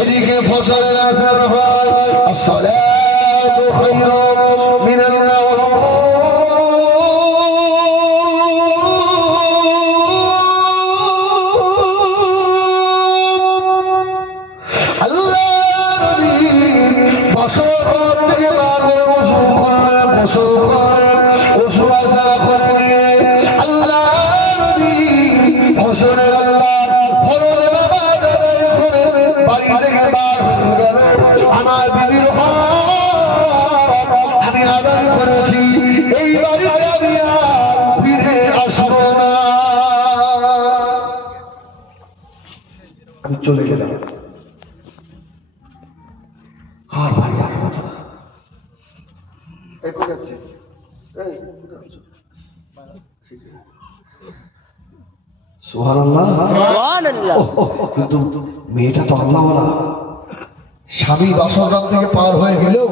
এদিকে ফসলের আসার হয়, আসসালাতু খায়রুম মিনান নাওম। আমার বিবির আমি আদায় করেছি, এই বাড়িতে আমি আর ফিরে আসবো না। আমি চলে গেলাম। আর ভাই আসবো না। এই কোথায় যাচ্ছে? এই কোথায় যাচ্ছে? সুবহানাল্লাহ। সুবহানাল্লাহ। কিন্তু মেয়েটা তো আল্লাহওয়ালা। স্বামী বাসরঘর থেকে পার হয়ে গেলেও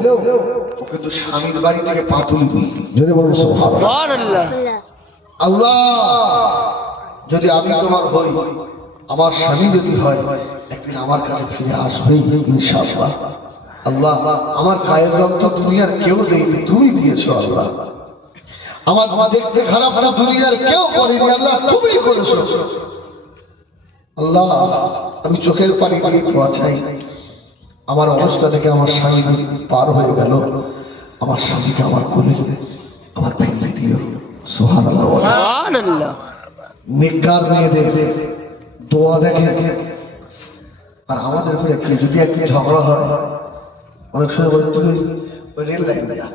ও কিন্তু স্বামীর বাড়ি থেকে পা তুলবি। যদি বলুন সুবহানাল্লাহ। সুবহানাল্লাহ। আল্লাহ যদি আমি তোমার হই, আমার স্বামী যদি হয়, একদিন আমার কাছে ফিরে আসবে ইনশাআল্লাহ। আল্লাহ আমার গায়ের রক্ত দুনিয়ার কেউ দেয়নি, তুমি দিয়েছো আল্লাহ। আমার দেখতে খারাপটা দুনিয়ার কেউ করেনি আল্লাহ, তুমি করেছো আল্লাহ। আমি চোখের পানি দিয়ে দোয়া চাই, আমার অবস্থা থেকে আমার স্বামী পার হয়ে গেল, আমার স্বামীকে আমার কোলে আমার ফেলে দিও। সুবহানাল্লাহ। সুবহানাল্লাহ। নেককার মেয়েদের দোয়া দেখে। আর আমাদের ঘরে যদি একদিন ঝগড়া হয়, অনেক সময় বলে তুই ওই রেল লাইন যা,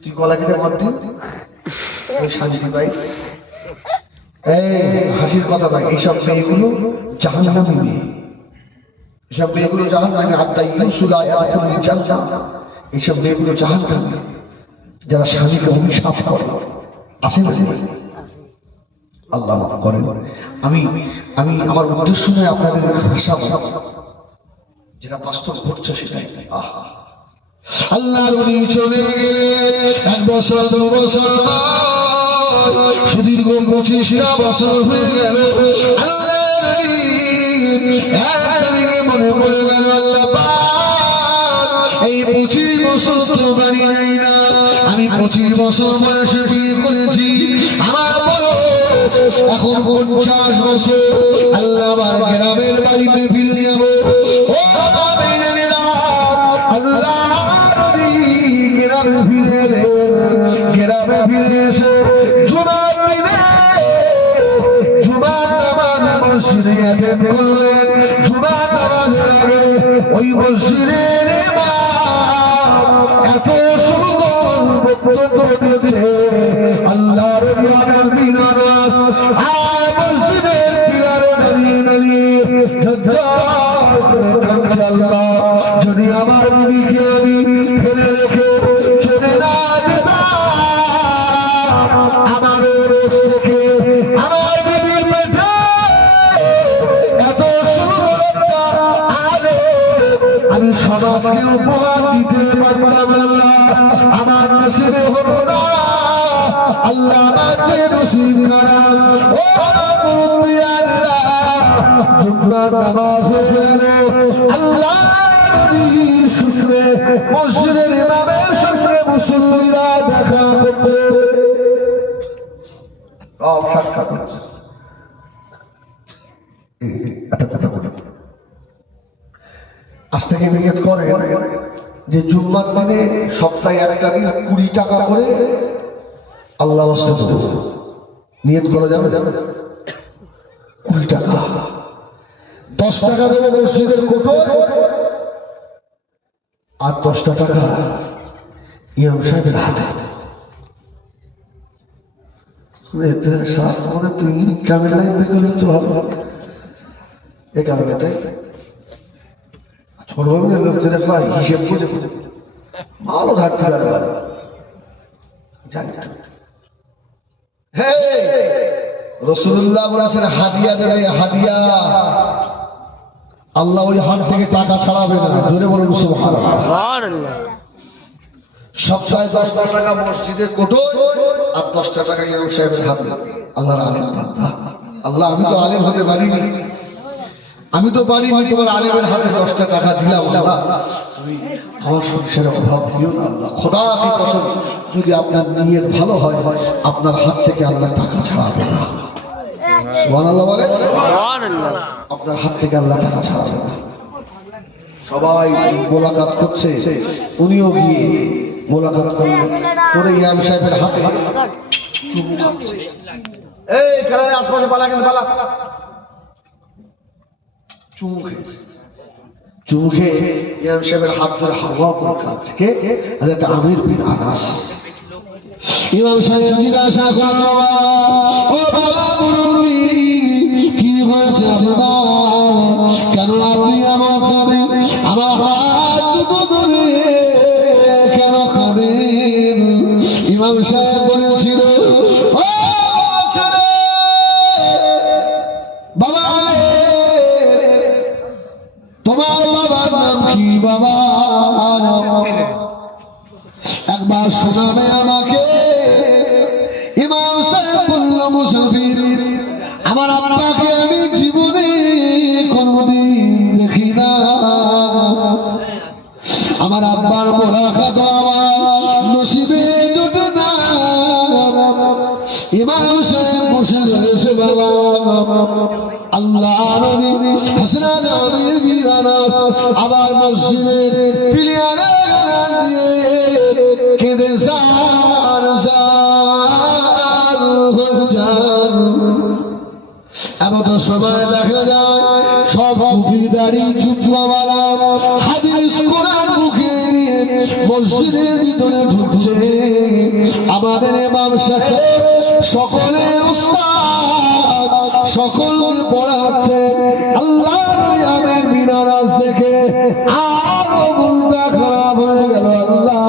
তুই গলা কেটে মত দিন, ওই শান্তি পাই। এই হাসির কথা নয়, এইসব মেয়েগুলো জাহান্নামী মেয়ে, এসব মেয়েগুলো জাহান্নামী। আত্মা ইউসুলা জান্নাত, এইসব মেয়েগুলো জাহান্নামী, যারা স্বামীকে অভিশাপ করে। আসেন আল্লাহ মাফ করেন। আমি আমি আমার উদ্দেশ্য নয় আপনাদের হাসাব, যেটা বাস্তব ঘটছে সেটাই। আহা আল্লাহ নবী চলে গেলেন, 1 বছর 2 বছর সুদীর্ঘ 25টা বছর হয়ে গেল। আল্লাহ মনে পড়ে গেল, আল্লাহ পাক এই 25 বছর তো বাড়ি নাই না, আমি 25 বছর বয়সে বিয়ে করেছি, আমার বয়স এখন 50 বছর। আল্লাহ আমার গ্রামের বাড়িতে ফিরে যাব। ও আল্লাহ গ্রামে ফিরে এসে জুমার দিনে জুমার নামাজ মসজিদে অ্যাটেন্ড করলেন। জুমার নামাজের আগে ওই মসজিদের ইমাম এত সুন্দর বক্তব্য দিয়েছে, আল্লাহর বিয়ানের বিনাশ আর মসজিদের পিলারে দাঁড়িয়ে আল্লাহ যদি আমার বিবিকে আমি ফেলে রেখে চলে না যেতাম, আমার রোজ থেকে আমার বিবির পেটে এত সুন্দর আলো আমি সমাজকে উপহার দিতে পারতাম। আমার নসিবে হলো না, আল্লাহ আমাকে নসিব করান। ও আমার জুমার নামাজ হয়ে গেল, আল্লাহ শুক্রে মসজিদের ইমামের সঙ্গে মুসল্লিরা দেখা করতে সাক্ষাৎ করছে। আজ থেকে নিয়ত করে যে জুম্মার দিনে সপ্তাহে একটা দিন 20 টাকা করে আল্লাহ রাস্তায় দেব। নিয়ত করা যাবে? 20 টাকা, 10 টাকা দেবে মসজিদের কোটোয়, আর 10টা টাকা ইমাম সাহেবের হাতে। তোমাদের তুই কামের লাইন দেখলে তো ভালো এ কামে তাই ছোট লোকজনে পাই হিসেব বুঝে ভালো ঘাটতে পারে। রাসূলুল্লাহ বলেছেন হাদিয়া দেবে, হাদিয়া। আল্লাহ ওই হাত থেকে টাকা ছাড়াবে না। জোরে বলুন সুবহানাল্লাহ। সুবহানাল্লাহ। সপ্তাহে 10 টাকা মসজিদের কোটোয় আর 10 টাকা ইমাম সাহেবের হাতে। আল্লাহর আলেম বান্দা। আল্লাহ আমি তো আলেম হতে পারিনি, আমি তো পারিনি, তোমার আলেমের হাতে 10 টাকা দিলাম। আল্লাহ তুমি আমার সংসারের অভাব দিও না আল্লাহ। খোদা কি কসম, যদি আপনার নিয়ত ভালো হয় আপনার হাত থেকে আল্লাহ টাকা ছাড়াবে না। সুবহানাল্লাহ বলে। সুবহানাল্লাহ। আপনার হাত থেকে আল্লাহ টাকা ছাড়াবে না। সবাই মোলাকাত করছে, উনিও গিয়ে মোলাকাত করলেন, করে ইমাম সাহেবের হাতে চুমু খাচ্ছে। এই খেলার আশপাশে পালা, কিন্তু পালা। চুমু খেয়েছে, চুমু খেয়ে ইমাম সাহেবের হাত ধরে হাওয়া করে খাচ্ছে। কে? একটা আমির বিন আনাস। ইমাম সাহেব জিজ্ঞাসা করল, ও বাবা মুরব্বি, কি হয়েছে আপনার? কেন আপনি আমার খাবেন? আমার হাত দুটো ধরে কেন খাবেন? ইমাম সাহেব বলেছিল, ও ছেলে, বাবা তোমার বাবার নাম কি বাবা? একবার শোনাবে আমাকে? ইমাম সাহেব বলল, মুসাফির, আমার আব্বাকে আমি জীবনে কোনদিন দেখি না। আমার আব্বার মোলাকাত আমার নসিবে জোটে না। ইমাম সাহেব বসে রয়েছে বাবা। আল্লাহ নবী হযরত আমির বিন আনাস আবার মসজিদের পিলিয়ারে দিয়ে কেঁদে জার জার হয়ে যান। এমন সময় দেখা যায় সব টুপি দাড়ি জুব্বাওয়ালা হাদিস কোরআন মুখে নিয়ে মসজিদের ভিতরে ঢুকছে। আমাদের ইমাম সাহেব সকলের উস্তাদ, সকলকে পড়াচ্ছে। আল্লাহ আমির বিন আনাস দেখে আরো মনটা খারাপ হয়ে গেল। আল্লাহ,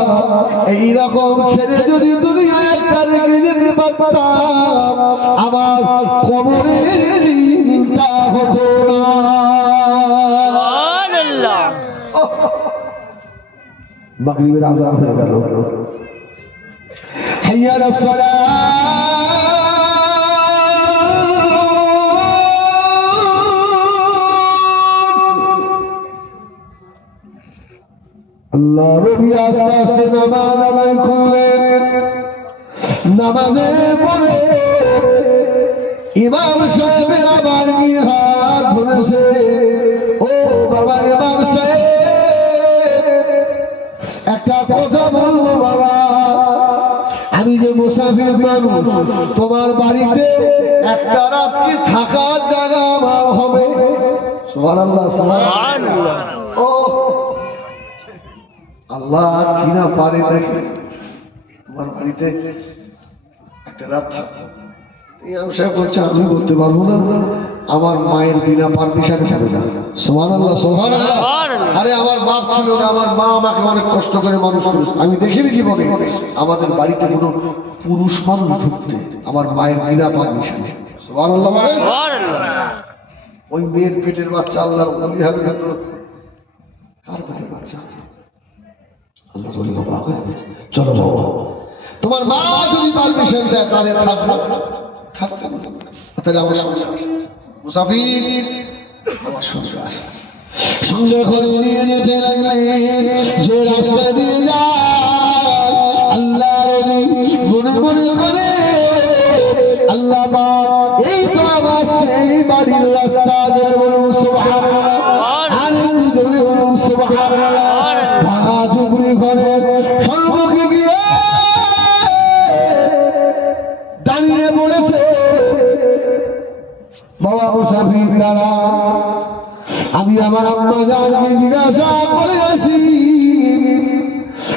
এইরকম ছেলে যদি দুনিয়ায় একটা রেখে যেতে পারতাম, আমার কবরের চিন্তা হতো না। সুবহানাল্লাহ। মাগরিবের আযান হয়ে গেল। হাইয়া আলাস সালাহ। আল্লাহ নবী আস্তে আস্তে নামাজ আদায় করলেন। নামাজে পড়ে ইমাম সাহেবের আবার গিয়ে হাত ধরেছে। ও বাবা ইমাম সাহেব, একটা কথা বলবো বাবা, আমি যে মুসাফির মানুষ, তোমার বাড়িতে একটা রাত কি থাকার জায়গা আমার হবে? সুবহানাল্লাহ, সুবহানাল্লাহ। ও আল্লাহ কিনা পারে নাকি তোমার বাড়িতে একটা রাত থাকতো? ইমাম সাহেব বলছে, আমি বলতে পারবো না, আমার মায়ের বিনা পারমিশন হবে না। সুবহানাল্লাহ, সুবহানাল্লাহ। আরে আমার বাপ ছিল না, আমার মা আমাকে অনেক কষ্ট করে মানুষ করেছে। আমি দেখিনি কি বলে আমাদের বাড়িতে কোনো পুরুষ মানুষ ঢুকতে, আমার মায়ের বিনা পারমিশন। সুবহানাল্লাহ। ওই মেয়ের পেটের বাচ্চা আল্লাহর ওলি হবে না তো কার পেটের বাচ্চা? আল্লাহ বলি, চলো বাবা, তোমার মা যদি পারমিশন দেয় তাহলে থাকবো, থাকবো। তাহলে আমার মুসাফির আমার সংসার সঙ্গে করে নিয়ে যেতে লাগলেন। যে রাস্তা দিয়ে যায় আল্লাহ মনে মনে করে, আল্লাহ এই তো আমার সেই বাড়ির রাস্তা। জোরে বলুন সুবহানাল্লাহ, আলিম জোরে বলুন সুবহানাল্লাহ। ভাঙা ঝুপড়ি ঘরের সম্মুখে গিয়ে দাঁড়িয়ে পড়েছে। বাবা মুসাফির দাঁড়া, আমি আমার আম্মা জানকে জিজ্ঞাসা করে আসি,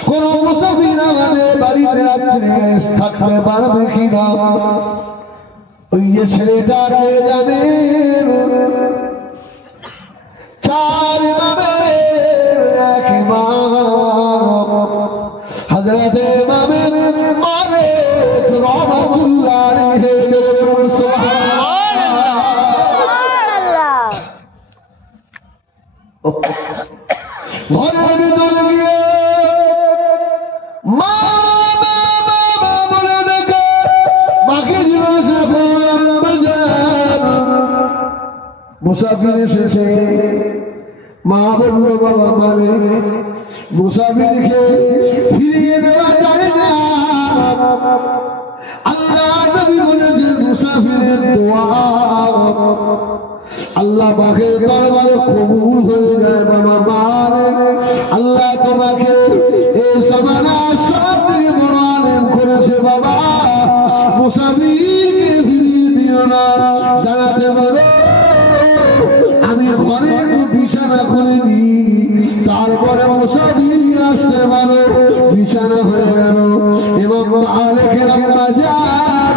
কোন মুসাফির আমাদের বাড়িতে রাত্রে থাকতে পারবে কিনা? ওই যে ছেলেটাকে জানে চার ইমামের এক ইমাম হযরত ইমামে মালিক রাহমাতুল্লাহ আলাইহি। সুবহানাল্লাহ। মুসাফির এসেছে। মা বলল বাবা মানে মুসাফিরকে ফিরিয়ে দেওয়া যায় না। আল্লাহ নবী বলেছে মুসাফিরের দোয়া আল্লাহ পাকের দরবারে কবুল হয়ে যায়। বাবা মানে আল্লাহ তোমাকে এই জমানা সব থেকে বড় আলেম করেছে। বাবা মুসাফিরকে ফিরিয়ে দিও না। দাঁড়াতে বলো আমি ঘরে বিছানা করে দিই, তারপরে মুসাফির আসতে পারো। বিছানা হয়ে গেল এবং আলেখের বাজার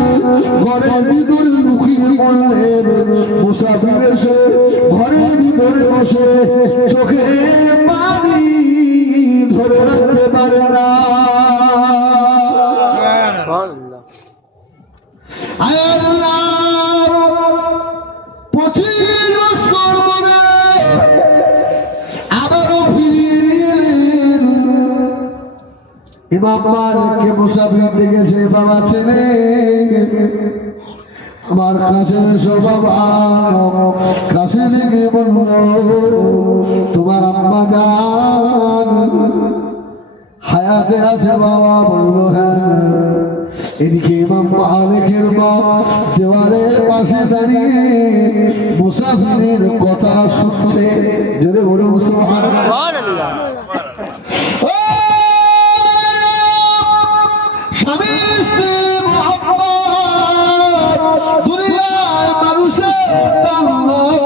ঘরের ভিতরে লুকিয়ে পড়লেন। মুসাফির এসে ঘরের ভিতরে বসে চোখে পানি ধরে রাখতে পারে না। আল্লাহ 25 বছর পরে আবারও ফিরিয়ে নিলেন। ইমাম মালিককে মুসাফির ডেকেছে, বাবা ছেলে আমার কাছে এসো। বাবা কাছে ডেকে বলল তোমার আম্মা জান হায়াতে আছে? বাবা বলল হ্যাঁ। এদিকে ইমাম মালিকের মা দেওয়ালের পাশে দাঁড়িয়ে মুসাফিরের কথা শুনছে। জোরে বলুন সুবহানাল্লাহ। স্বামী স্ত্রী মুহাব্বত দুনিয়ার মানুষের দাম নয়,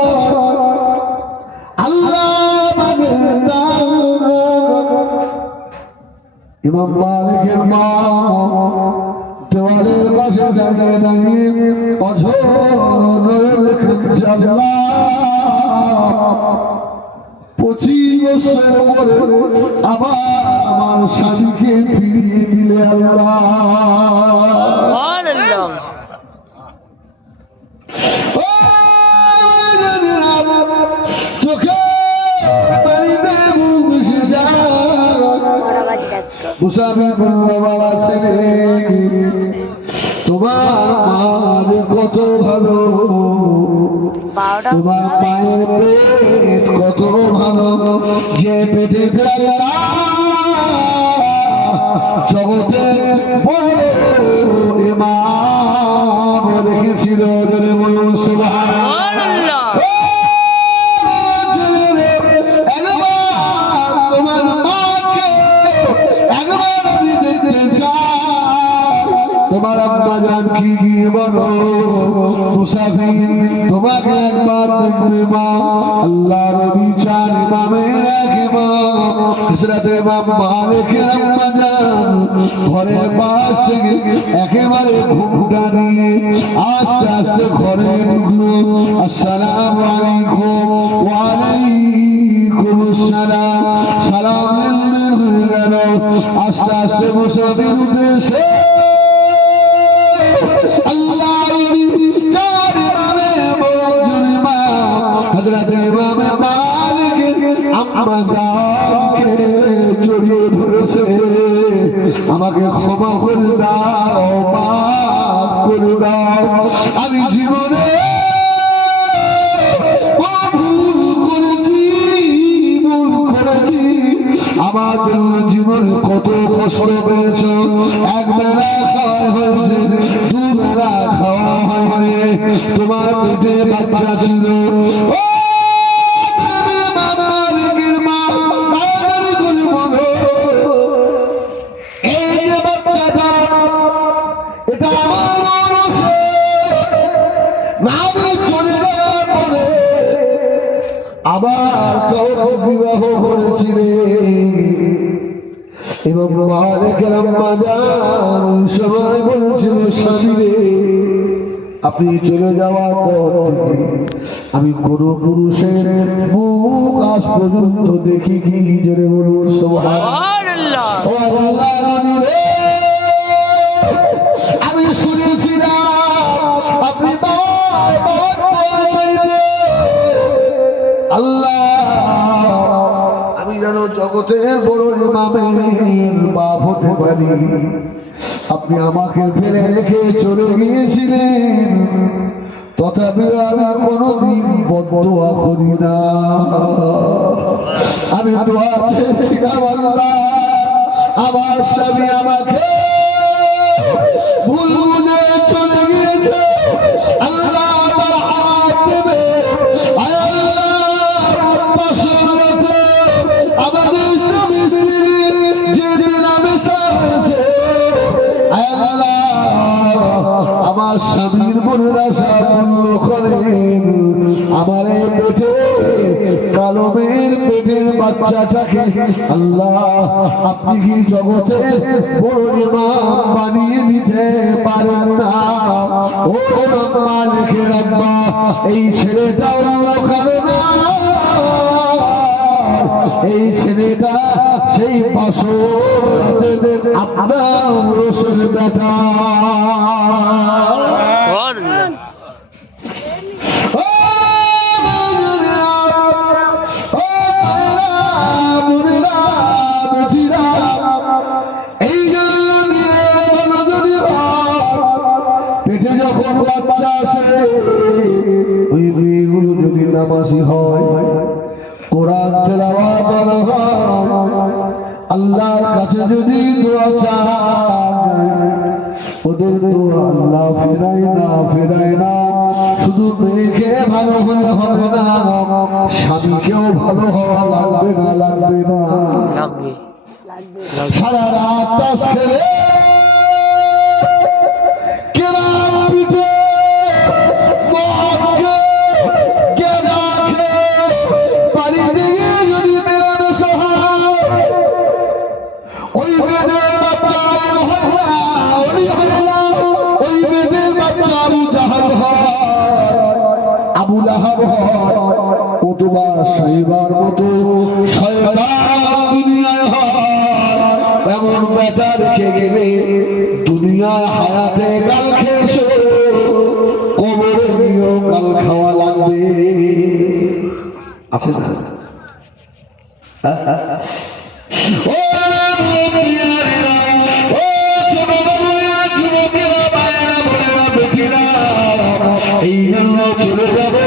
আল্লাহ পাকের দাম। ইমাম মালিকের মা দেওয়ালের পাশে দাঁড়িয়ে দাঁড়িয়ে অঝোর কাঁদছে, আল্লাহ 25 বছর পরে আবার আমার স্বামীকে ফিরিয়ে দিলে আল্লাহ। চোখে পানিতে মুখ বসে যায়। মুসাফির বলল বাবা ছেলে তোমার মা কত ভালো, তোমার মায়ের পেট কত ভালো, যে পেটে জগতে বড় ইমাম রেখেছিল। যদি বলুন সুবহানাল্লাহ। তোমার মাকে একবার আমি দেখতে চাই। তোমার আম্মা জান কি গিয়ে বলো মুসাফির তোমাকে একবার দেখবে মা। আল্লাহ নবী চার ইমামের এক ইমাম হযরত ইমাম মালিকের আম্মা জান ঘরের পাশ থেকে একেবারে ঘুমটা নিয়ে আস্তে আস্তে ঘরে ঢুকলো। আসসালামু আলাইকুম। ওয়া আলাইকুম আসসালাম। সালাম লেনদেন হয়ে গেল। আস্তে আস্তে মুসাফির উঠে এসে আল্লাহ চার ইমামের একজন ইমাম হযরত ইমাম মালিক আম্মা জানকে জড়িয়ে ধরেছে। আমাকে ক্ষমা করে দাও, মাফ করে দাও, আমি জীবনে ভুল করেছি। আমার জন্য জীবনে কত কষ্ট পেয়েছ। একবেলা খাওয়া হয়েছে, দুবেলা খাওয়া হয়নি। তোমার পেটে বাচ্চা ছিল। এই যে বাচ্চাটা এটা আমার আমি চলে যাওয়ার পরে আবার কাউকে বিবাহ করেছিলে এবং মালিকের আম্মা জান সবাই বলেছিল স্বামী রে আপনি চলে যাওয়ার পর আমি কোন পুরুষের মুখ আজ পর্যন্ত দেখি কি। জোরে বলুন সুবহানাল্লাহ। ও আল্লাহ নবী রে আমি শুনেছিলাম আপনি আল্লাহ আমি যেন জগতের বড় ইমামের বাপ হতে পারি। আপনি আমাকে ফেলে রেখে চলে গিয়েছিলেন, তথাপি আমি কোনদিন বদদুয়া করি না। আমি দোয়া চেয়েছিলাম আল্লাহ আমার স্বামী আমাকে ভুল বুঝে চলে গিয়েছে, আল্লাহ তার হাত দেবে। আয় আল্লাহ, পাশের মতো আমাদের স্বামী স্ত্রী যে মেলামেশা হয়েছে, আয় আল্লাহ আমার স্বামীর মনের আশা পূর্ণ করেন। আমার এই পেটে কালো মেয়ের পেটের বাচ্চাটাকে আল্লাহ আপনি কি জগতের বড় ইমাম বানিয়ে দিতে পারেন না? ও মালিকের আব্বা, এই ছেলেটা অন্য কারো না, এই ছেলেটা সেই বাসর আপনার রসুল বেটা। পেটে যখন বাচ্চা আসে ওই মেয়েগুলো যদি নামাজি হয়, কোরআন তেলাওয়াত করা হয়, আল্লাহর কাছে যদি দোয়া চায়, ওদের দোয়া আল্লাহ ফেরায় না। শুধু মেয়েকে ভালো হলে হবে না, স্বামীকেও ভালো হওয়া লাগবে না। সারা রাত তাস খেলে কেরাম পিঠে মদকে কেরা খেয়ে বাড়িতে গিয়ে যদি মেলামেশা হয়, ওই মেয়েদের বাচ্চা হয় না, ওই মেয়েদের বাচ্চা আবু জাহাল হয়, আবু লাহাব হয়, অথবা সাইবার মতো শয়তান দুনিয়ায় হয়। এমন বেটা রেখে গেলে দুনিয়ায় হায়াতে গাল খেয়েছে, কবরে গিয়েও গাল খাওয়া লাগবে। আছে না? ও মুমিনেরা, ও যুবকেরা, ভাইয়েরা, বোনেরা, বেটিরা, এই জন্য চলে যাবে।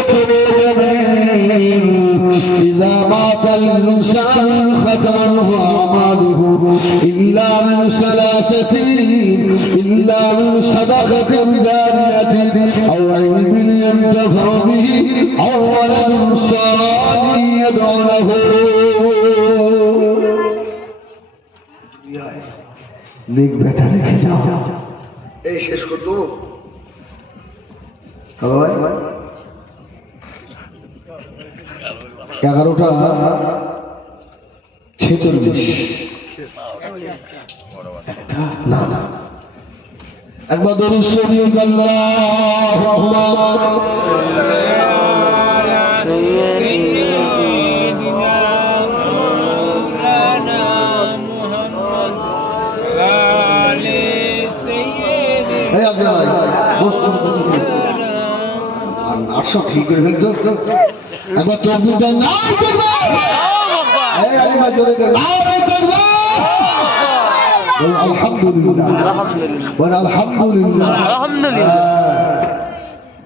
إذا مات الإنسان ختمه أعماله إلا من ثلاثة، إلا من صدقة جارية أو علم ينتفع به أو ولد صالح يدعو له। নেক বেটা রেখে যাও। এই শেষ করতো 11:46 না একবার দরুদ শরীফ আল্লাহু আকবার। ঠিক হয়ে ফেলতো একবার তকবীর দেন না, আলহামদুলিল্লাহ, আলহামদুলিল্লাহ।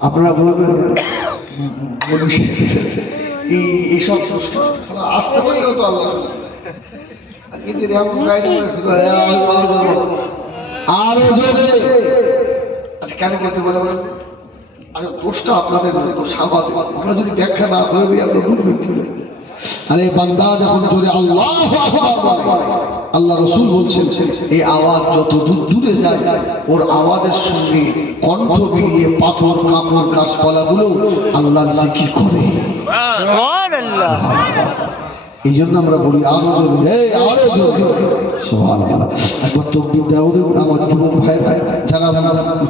আপনারা বলবেন এইসব আসতে পারলেও তো আল্লাহ, কিন্তু আরো জোরে কেন বলতে পারবেন? আরে দোষটা আপনাদের স্বাভাবিক, আমরা যদি ব্যাখ্যা না করে আমরা বুঝবেন কি? আরে বান্দা যখন জোরে আল্লাহু আকবার বলে, আল্লাহ রাসূল বলছেন এই আওয়াজ যত দূরে যায় ওর আওয়াজের সঙ্গে কণ্ঠ মিলিয়ে পাথর, কাপড়, গাছপালাগুলো আল্লাহর জিকির করে। সুবহানাল্লাহ। এই জন্য আমরা বলি আরো জোরে, আরো জোরে সুবহানাল্লাহ। একবার তাকবীর দাও আমার যুবক ভাই যারা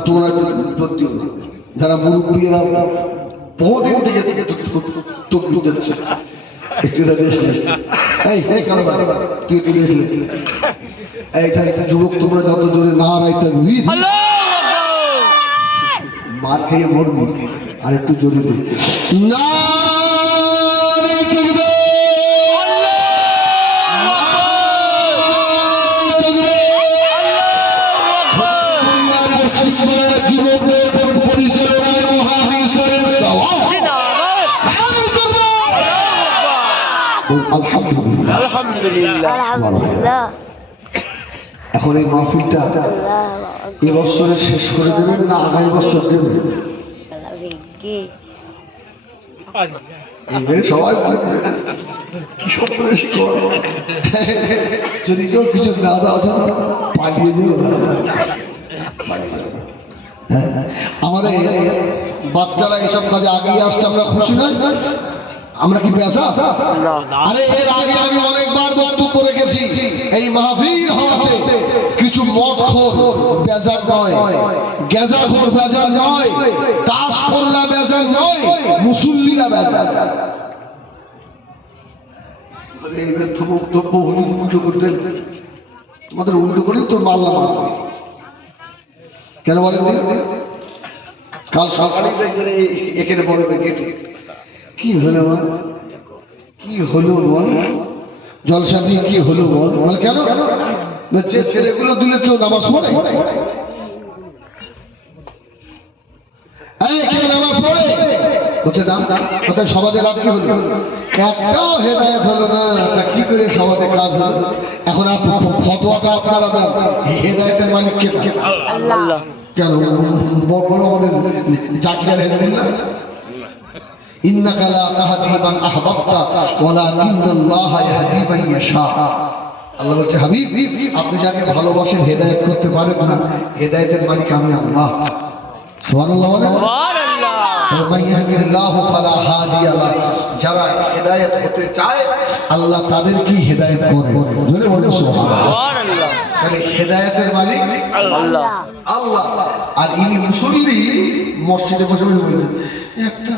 তোমরা উত্তর দিও, যারা মুরব্বীরা বহুদিন থেকে তাকবীর দিচ্ছে, যুবক তোমরা যত জোরে নারায়ে তাকবীর, মার খেয়ে মরবি, আর একটু জোরে দে নারায়ে তাকবীর। যুবকদের পরিচালনায় মহাহিসের আলহামদুলিল্লাহ আলহামদুলিল্লাহ। এখন এই মাহফিলটা এবছরে শেষ করে দেবেন না আগামী বছর দেবেন? এই সবাই বলবে, কি সর্বনাশ করবো। যদি কেউ কিছু না দেওয়া যায় পালিয়ে যেও না। হ্যাঁ, আমাদের বাচ্চারা এসব কাজে আগিয়ে আসছে, আমরা খুশি নই? আমরা কি পেশা? আরে এর আগে আমি অনেকবার বক্তব্য রেখেছি, এই মাহফিল হওয়াতে কিছু মদখোর বেজার নয়, গেজাখোর বেজার নয়, তাস পড়লা বেজার নয়, মুসল্লিরা বেজার। আরে এবার তো বক্তব্য উল্টো করতেন, তোমাদের উল্টো করি তো মাল্লা মারবে কেন বলেন? কাল সকালে দেখবেন এখানে বলবে গেটে, কি হলো বল, কি হলো বল, জলসা দিয়ে কি হলো বল, বল কেন? বলছে ছেলেগুলো দিলে কেউ নামাজ পড়ে? এই কেউ নামাজ পড়ে? বলছে না। কোথায় সমাজে লাভ কি হলো? একটাও হেদায়েত হলো না, তা কি করে সমাজে কাজ হলো? এখন ফতোয়াটা আপনারা দেন, হেদায়েতের মালিক কে? আল্লাহ। কেন বড় আমাদের জাকির হেদায়েত? ইন্নাকা লা তাহদি মান আহবাবতা ওয়ালাকিন্নাল্লাহা ইয়াহদি মান ইয়াশা। আল্লাহ বলছে, হাবিব আপনি যাকে ভালোবাসেন হেদায়েত করতে পারেন না, হেদায়েতের মালিক আমি আল্লাহ। সুবহানাল্লাহ বলেন। সুবহানাল্লাহ। মান ইয়াহদিল্লাহু ফালা হাদিয়া লাহু। যারা হেদায়েত হতে চায় আল্লাহ তাদেরকে হেদায়েত করে। জোরে বলুন সুবহানাল্লাহ। সুবহানাল্লাহ। তাহলে হেদায়েতের মালিক আল্লাহ। আল্লাহ। আর ইনি মুসল্লি মসজিদে বসে বসে বলছেন একটা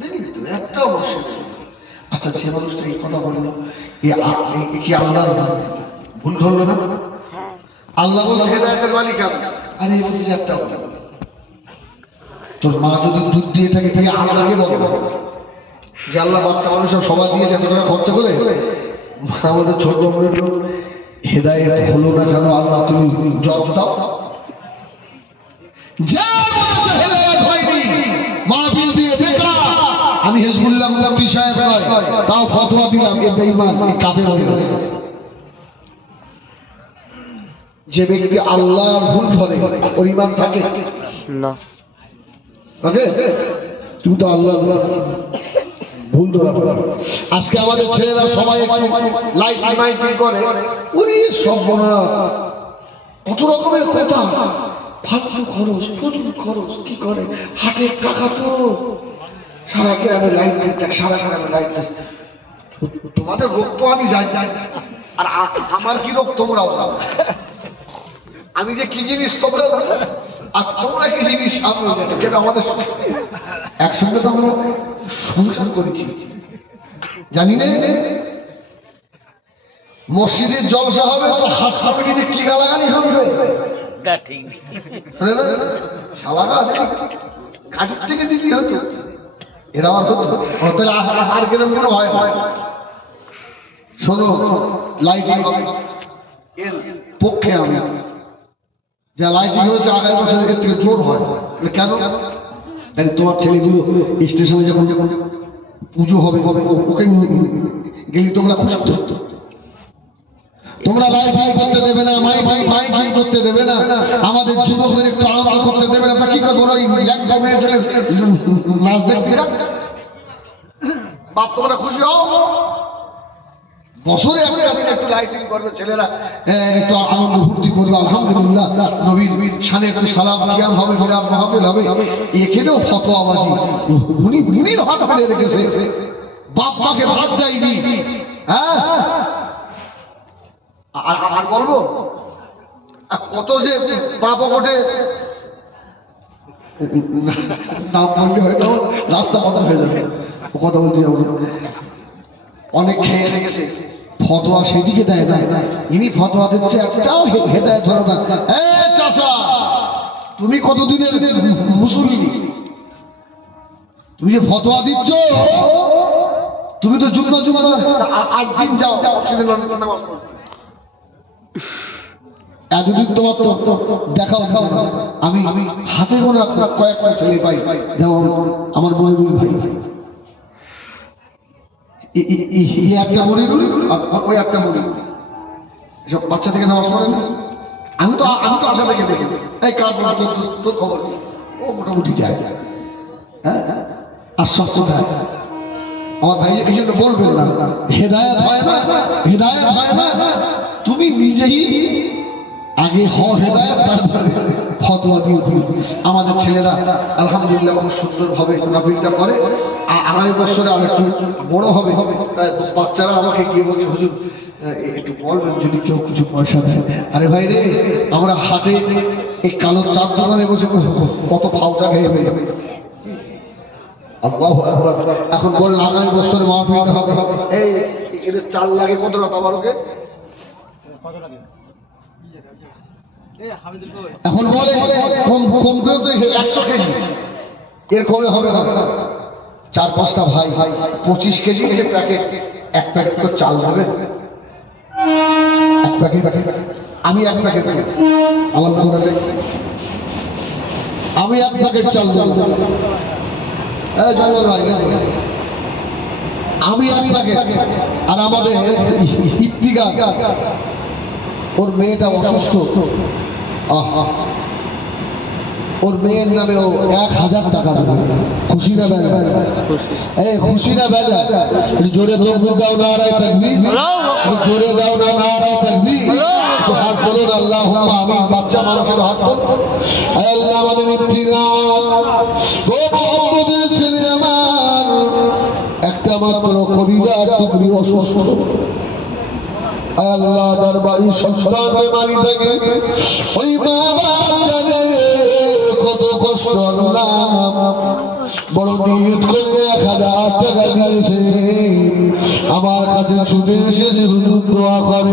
দেখি তো একটাও মসজিদ। আচ্ছা, যে মানুষটা এই কথা বললো কি আল্লাহ ভুল ধরলো না? আল্লাহ বলছে হেদায়েতের মালিক আমি, আর এই বলছে একটা বলে। তোর মা যদি দুধ দিয়ে থাকে তুই আল্লাহকে বলবো যে আল্লাহ বাচ্চা মানুষের সবাই দিয়ে এত টাকা খরচা করে আমাদের ছোট হেদায়েত হলো না কেন? আল্লাহ তুমি জবাব দাও। যে বলেছে হেদায়েত হয়নি মাহফিল দিয়ে বেকার, আমি হিজবুল্লাহ মুফতি সাহেব নয়, তাও ফতোয়া দিলাম এ বেঈমান, এ কাফের হয়ে গেল। যে ব্যক্তি আল্লাহর ভুল ধরে ওর ঈমান থাকে না। ওকে? তুমি তো আল্লাহ ভুল ধরা পড়া। আজকে আমাদের ছেলেরা সবাই লাইট মাইকিং করে, ওরে সর্বনাশ, কত রকমের কথা, ফালতু খরচ, প্রচুর খরচ। কি করে? হাটের টাকা তো সারা গ্রামে লাইট দিচ্ছে, সারা গ্রামে লাইট দিচ্ছে। তোমাদের রোগ তো আমি যাই, আর আমার কি রোগ তোমরাও জানো। আমি যে কি জিনিস তোমরা জানো, আর তোমরা কি জিনিস আমি জানি, কেন আমাদের একসঙ্গে তো আমরা সংসার করেছি, জানি না। মসজিদের জলসা হবে তো হাত কাপড়ে কি গালাগালি হবে? তা ঠিক। কাজের থেকে দিতে হতো, এরা আমার হতো তাহলে আর কিরম কোনো হয়? শোনো, লাইটিং এর পক্ষে আমি, যা লাইটিং হয়েছে আগামী বছর এর থেকে জোর হয়। কেন? তোমার ছেলেগুলো স্টেশনে যখন যখন পুজো হবে ওকে গেলে তোমরা খুশি হতো। তোমরা লাইটিং করতে দেবে না, মাইকিং করতে দেবে না, আমাদের যুবকদের একটু আনন্দ করতে দেবে না, কি করবো? নাচ দেখবে না? বাপ তোমরা খুশি হও, বছরে একটা দিন একটু লাইটিং করবে ছেলেরা, একটু আনন্দ ফুর্তি করবে, আলহামদুলিল্লাহ নবীর শানে একটু সালাম কিয়াম হবে, মাহফিল হবে। এখানেও ফতোয়াবাজি, উনি হাত ফেলে রেখেছে, বাপ মাকে ভাত দেয়নি। হ্যাঁ, আর বলবো কত যে পাপ ঘটে, নাম বললে হয়তো রাস্তা কথা হয়ে যাবে, ও কথা বলতে যাবো। অনেক খেয়ে রেখেছে, ফতোয়া সেদিকে দেয় না, ইনি ফতোয়া দিচ্ছে, একটাও হেদায়েত হলো না। চাচা, তুমি কতদিনের মুসল্লি? তুমি যে ফতোয়া দিচ্ছ, তুমি তো জুম্মা 8 দিন যাও নামাজ পড়তে। এতদিন তোমার তো দেখাও, আমি হাতে গোনা কয়েকটা ছেলে পাই, যেমন আমার মনিরুল ভাই, একটা মরি ওই একটা মরি এসব বাচ্চা থেকে নামাজ পড়েন। আমি তো আশা থেকে দেখি এই কাজ তোর খবর কি? ও মোটামুটি যায়, হ্যাঁ আশ্বাস কোথায়? আমার ভাই এই জন্য বলবেন না হেদায়েত হয় না, হেদায়েত হয় না। তুমি নিজেই আগে হেদায়েত, তারপরে ফতোয়া দিয়ে দিও। আমাদের ছেলেরা আলহামদুলিল্লাহ খুব সুন্দরভাবে নাফিলটা করে। আগামী বছরে আর একটু বড় হবে, তাই বাচ্চারা আমাকে গিয়ে বলছে হুজুর একটু বলবেন যদি কেউ কিছু পয়সা দেয়। আরে ভাই রে, আমরা হাতে এই কালো চার দোকানে বসে কত পাউটা খেয়ে হয়ে যাবে। আল্লাহু আকবার। এখন বললেন আগামী বছরে মাহফিলটা হবে, এই এদের চাল লাগে কত টাকা বারোকে? এখন বলে কম করে তো 100 কেজি, এর কমে হবে না। 4-5টা ভাই 25 কেজি যে প্যাকেট, এক প্যাকেট তো চাল দেবে, এক প্যাকেট। আমি এক প্যাকেট, আমার নামটা লিখবে, আমি এক প্যাকেট চাল দেবো। আমি এক প্যাকেট। আর আমাদের ইত্তিকা, ওর মেয়েটা অসুস্থ, ওর মেয়ের নামে ও 1000 টাকা দেবে। খুশি না বেজা? এই খুশি না বেজা? জোরে তকবীর দাও, নারায়ে তাকবীর। জোরে দাও না, নারায়ে তাকবীর। তো হাত বলুন আল্লাহুম্মা আমিন। বাচ্চা মানুষের হাত তোল। আল্লাহ আমাদের ইত্তিকা, ও মুহাম্মদের ছেলে আমার একটা মাত্র কবিতার টুকরি অসুস্থ। আল্লাহ দরবারি সংসার বেমারি থেকে ওই মা বাবা জানে কত কষ্ট। আল্লাহ বড় নিয়ত করে 1000 টাকা দিয়েছে, আমার কাছে ছুটে এসেছে হুজুর দোয়া করে।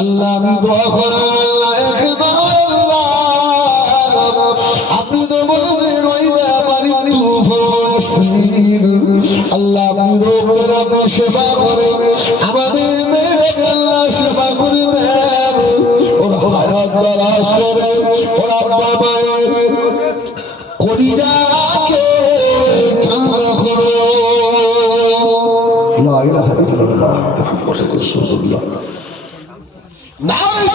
আল্লাহ আমি দোয়া করে, আল্লাহ একবার আল্লাহ আপনি তো বলেছেন ওই ব্যাপারী আল্লাহ আপনি রোগের আপনি সেবা করে আমাদের মেয়েকে আল্লাহ সেবা করে দেন। ওরা হায়াত তালাশ করে, ওরা বাবায় কলিজাকে ঠান্ডা করো। লা ইলাহা ইল্লাল্লাহ মুহাম্মাদুর রাসূলুল্লাহ। নারে